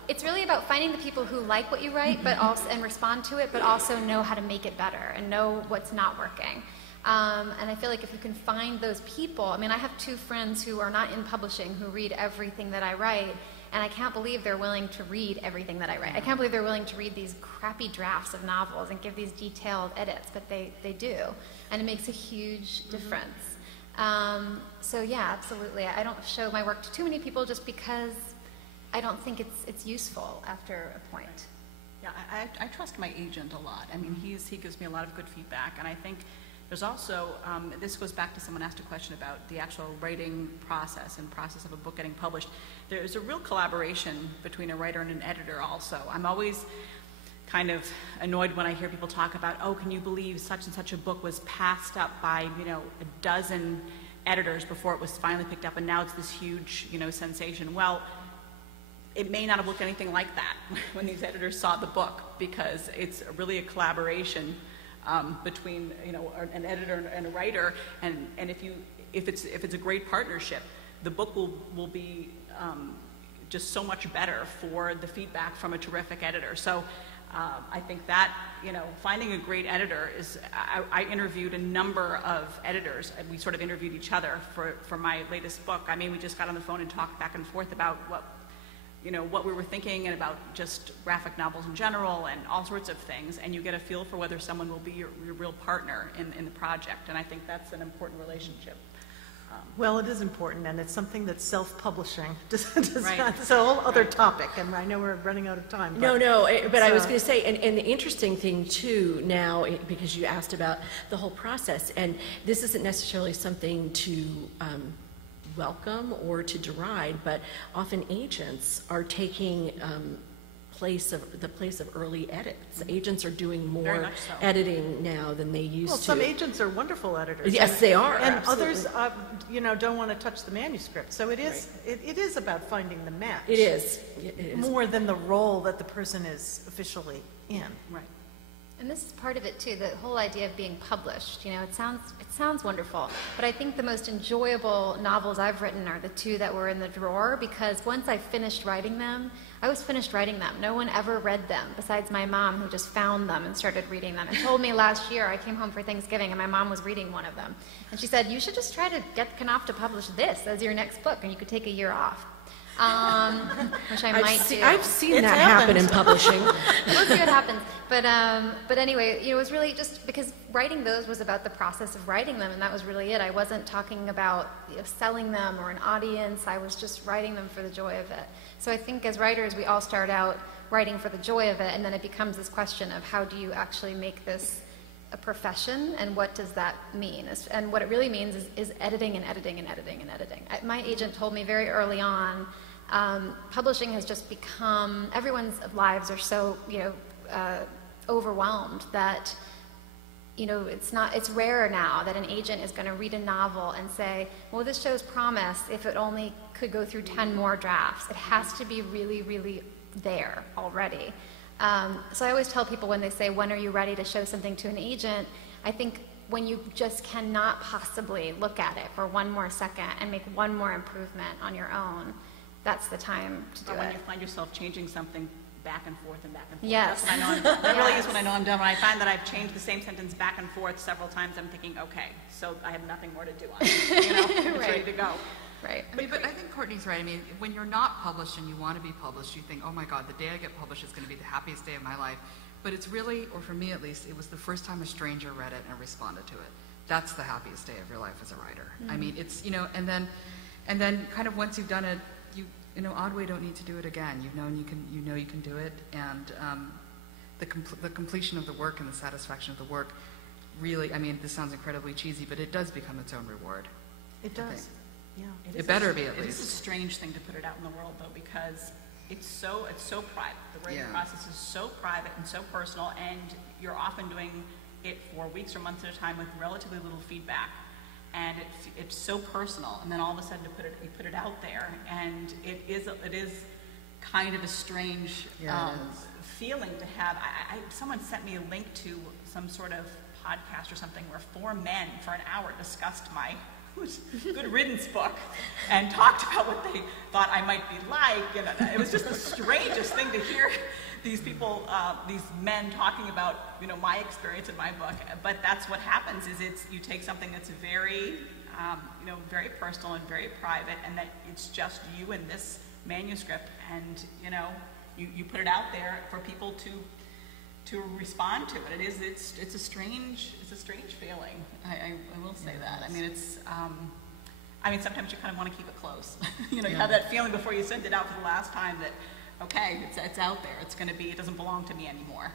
it's really about finding the people who like what you write, but also, and respond to it, but also know how to make it better and know what's not working. And I feel like if you can find those people, I mean, I have 2 friends who are not in publishing who read everything that I write, and I can't believe they're willing to read everything that I write. I can't believe they're willing to read these crappy drafts of novels and give these detailed edits, but they do, and it makes a huge difference. So yeah, absolutely. I don't show my work to too many people just because I don't think it's useful after a point. Yeah, I trust my agent a lot. I mean, he gives me a lot of good feedback, and I think there's also, this goes back to someone asked a question about the actual writing process and process of a book getting published. There's a real collaboration between a writer and an editor also. I'm always kind of annoyed when I hear people talk about, oh, can you believe such and such a book was passed up by, you know, a dozen editors before it was finally picked up, and now it's this huge, you know, sensation. Well, it may not have looked anything like that when these editors saw the book, because it's really a collaboration between, you know, an editor and a writer, and if it's a great partnership, the book will be just so much better for the feedback from a terrific editor. So I think that, you know, finding a great editor is, I interviewed a number of editors, and we sort of interviewed each other for my latest book. I mean, we just got on the phone and talked back and forth about what we were thinking, and about just graphic novels in general and all sorts of things, and you get a feel for whether someone will be your real partner in the project, and I think that's an important relationship. Well, it is important, and it's something that's self-publishing. Right. It's a whole other topic, and I know we're running out of time. But I was going to say, and the interesting thing too now, because you asked about the whole process, and this isn't necessarily something to welcome or to deride, but often agents are taking the place of early edits. Agents are doing more editing now than they used to. Well, some agents are wonderful editors. Yes, they are. And absolutely. others, don't want to touch the manuscript. So it is, right. it is about finding the match. It is. It is. More than the role that the person is officially in. Right. And this is part of it too, the whole idea of being published. You know, it sounds wonderful, but I think the most enjoyable novels I've written are the 2 that were in the drawer, because once I finished writing them, I was finished writing them. No one ever read them besides my mom, who just found them and started reading them, and told me last year, I came home for Thanksgiving and my mom was reading one of them, and she said, you should just try to get Knopf to publish this as your next book, and you could take a year off. Which I might do. I've seen that happen in publishing. We'll see what happens. But anyway, it was really just because writing those was about the process of writing them, and that was really it. I wasn't talking about selling them or an audience. I was just writing them for the joy of it. So I think as writers, we all start out writing for the joy of it, and then it becomes this question of how do you actually make this a profession, and what does that mean? And what it really means is editing and editing and editing and editing. My agent told me very early on, publishing has just become, everyone's lives are so, overwhelmed that you know, it's rarer now that an agent is going to read a novel and say, well, this shows promise if it only could go through 10 more drafts. It has to be really, really there already. So I always tell people when they say, when are you ready to show something to an agent? I think when you just cannot possibly look at it for one more second and make one more improvement on your own, that's the time to do it. Or when you find yourself changing something back and forth and back and forth. Yes. That's when I know I'm done. That really is when I know I'm done. When I find that I've changed the same sentence back and forth several times, I'm thinking, okay, so I have nothing more to do on it. You know, it's Right. ready to go. Right. I mean, but I think Courtney's right. I mean, when you're not published and you want to be published, you think, oh my God, the day I get published is going to be the happiest day of my life. But it's really, or for me at least, it was the first time a stranger read it and responded to it. That's the happiest day of your life as a writer. I mean, it's, you know, and then kind of once you've done it, you know, Oddway don't need to do it again. You know you can do it, and the completion of the work and the satisfaction of the work really, I mean, this sounds incredibly cheesy, but it does become its own reward. It does. Yeah. It better be, at It least. is a strange thing to put it out in the world, though, because it's so private. The writing Yeah. process is so private and so personal, and you're often doing it for weeks or months at a time with relatively little feedback. And it's so personal, and then all of a sudden you put it out there, and it is kind of a strange feeling to have. Someone sent me a link to some sort of podcast or something where 4 men for an hour discussed my Good Riddance book and talked about what they thought I might be like. And it was just the strangest thing to hear these people, these men talking about, you know, my experience in my book. But that's what happens, is you take something that's very, you know, very personal and very private, and that it's just you and this manuscript, and, you know, you put it out there for people to respond to it. It's a strange feeling. I will say that. I mean, sometimes you kind of want to keep it close. You know, you have that feeling before you send it out for the last time that, okay, it's out there. It doesn't belong to me anymore.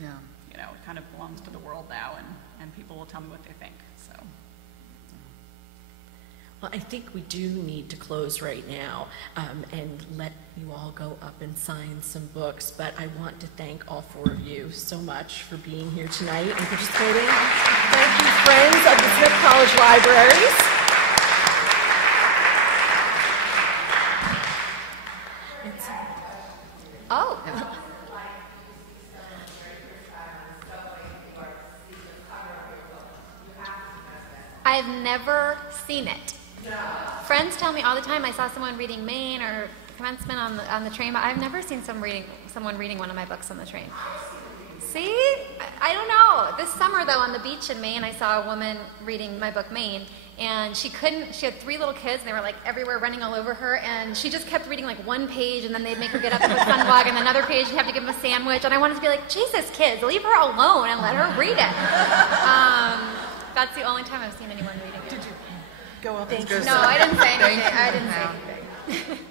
Yeah. You know, it kind of belongs to the world now, and people will tell me what they think. So. Well, I think we do need to close right now and let you all go up and sign some books, but I want to thank all 4 of you so much for being here tonight and participating. Thank you, friends of the Smith College Libraries. Oh. I've never seen it. Friends tell me all the time I saw someone reading Maine or Commencement on the train, but I've never seen someone reading one of my books on the train. See? I don't know. This summer, though, on the beach in Maine, I saw a woman reading my book, Maine, and she had 3 little kids, and they were, like, everywhere running all over her, and she just kept reading, like, 1 page, and then they'd make her get up and put sunblock, and another page, you'd have to give them a sandwich, and I wanted to be like, Jesus, kids, leave her alone and let her read it. That's the only time I've seen anyone reading it. Did you go up? Thank you. No, I didn't say anything. Thank you. I didn't say anything.